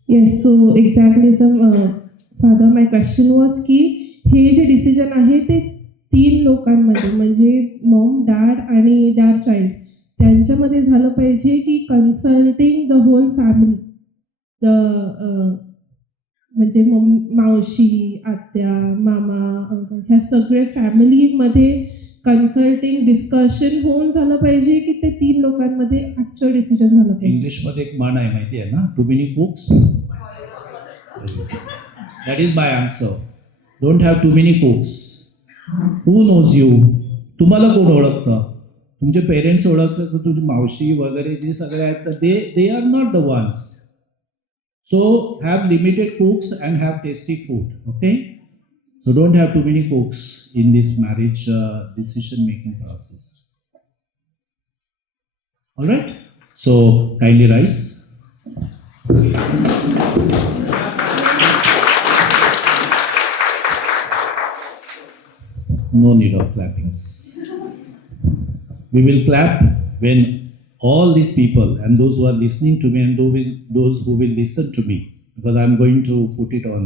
Yes. So exactly sir, father, my question was की हे जे डिसिजन आहे ते 3 लोकांमध्ये म्हणजे मॉम, डॅड आणि दॅर चाइल्ड त्यांच्यामध्ये झालं पाहिजे की कन्सल्टिंग द होल फॅमिली, म्हणजे मावशी, आत्या, मामा, अंकल, ह्या सगळ्या फॅमिलीमध्ये कन्सल्टिंग डिस्कशन होऊन झालं पाहिजे की ते 3 लोकांमध्ये ॲक्च्युअल डिसिजन झालं पाहिजे. इंग्लिशमध्ये एक म्हण आहे माहिती आहे ना, too many cooks. That is my answer. Don't have too many cooks. Who knows you? तुम्हाला कोण ओळखतं? तुमचे पेरेंट्स ओळखतात, तर तुझी मावशी वगैरे जे सगळे आहेत, तर they are not the ones. So have limited cooks and have tasty food, okay? So don't have too many cooks in this marriage decision making process. All right? So kindly rise. No need of clappings. We will clap when all these people and those who are listening to me and those who will listen to me, because I'm going to put it on,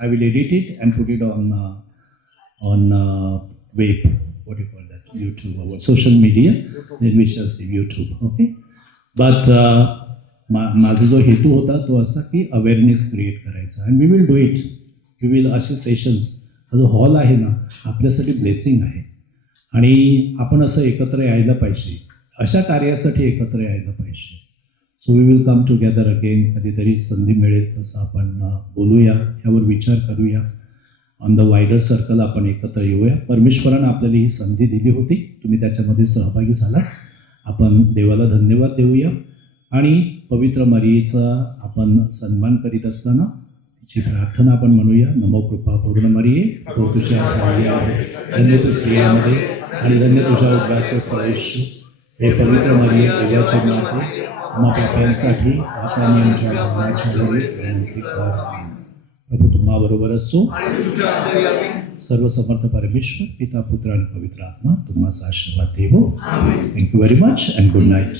I will edit it and put it on web, what do you call that, YouTube or social media, then we shall see YouTube, okay? But माझा जो हेतू होता तो असा की awareness create करायचा, and we will do it. We will असे sessions, हा जो हॉल आहे ना आपल्यासाठी ब्लेसिंग आहे, आणि आपण असं एकत्र यायला पाहिजे, अशा कार्यासाठी एकत्र यायला पाहिजे. So we will come together again. कधीतरी संधी मिळेल तसं आपण बोलूया, यावर विचार करूया. ऑन द वायडर सर्कल आपण एकत्र येऊया. परमेश्वरानं आपल्याला ही संधी दिली होती, तुम्ही त्याच्यामध्ये सहभागी झाला. आपण देवाला धन्यवाद देऊया आणि पवित्र मरियेचा आपण सन्मान करीत असताना तिची प्रार्थना आपण म्हणूया. नमो कृपा पूर्ण मरिये, तो तुझ्या धन्य तू स्त्रियांमध्ये आणि धन्य तुझ्या उदराचे फळ येशू. हे पवित्र मरिये, देवाचे माते, मग पापांसाठी आता आणि आमच्या मरणाच्या वेळी विनंती कर. प्रभू तुम्हाबरोबर असो. सर्व समर्थ परमेश्वर पिता, पुत्र आणि पवित्र आत्मा तुम्हाला आशीर्वाद देवो. Thank you very much and good night.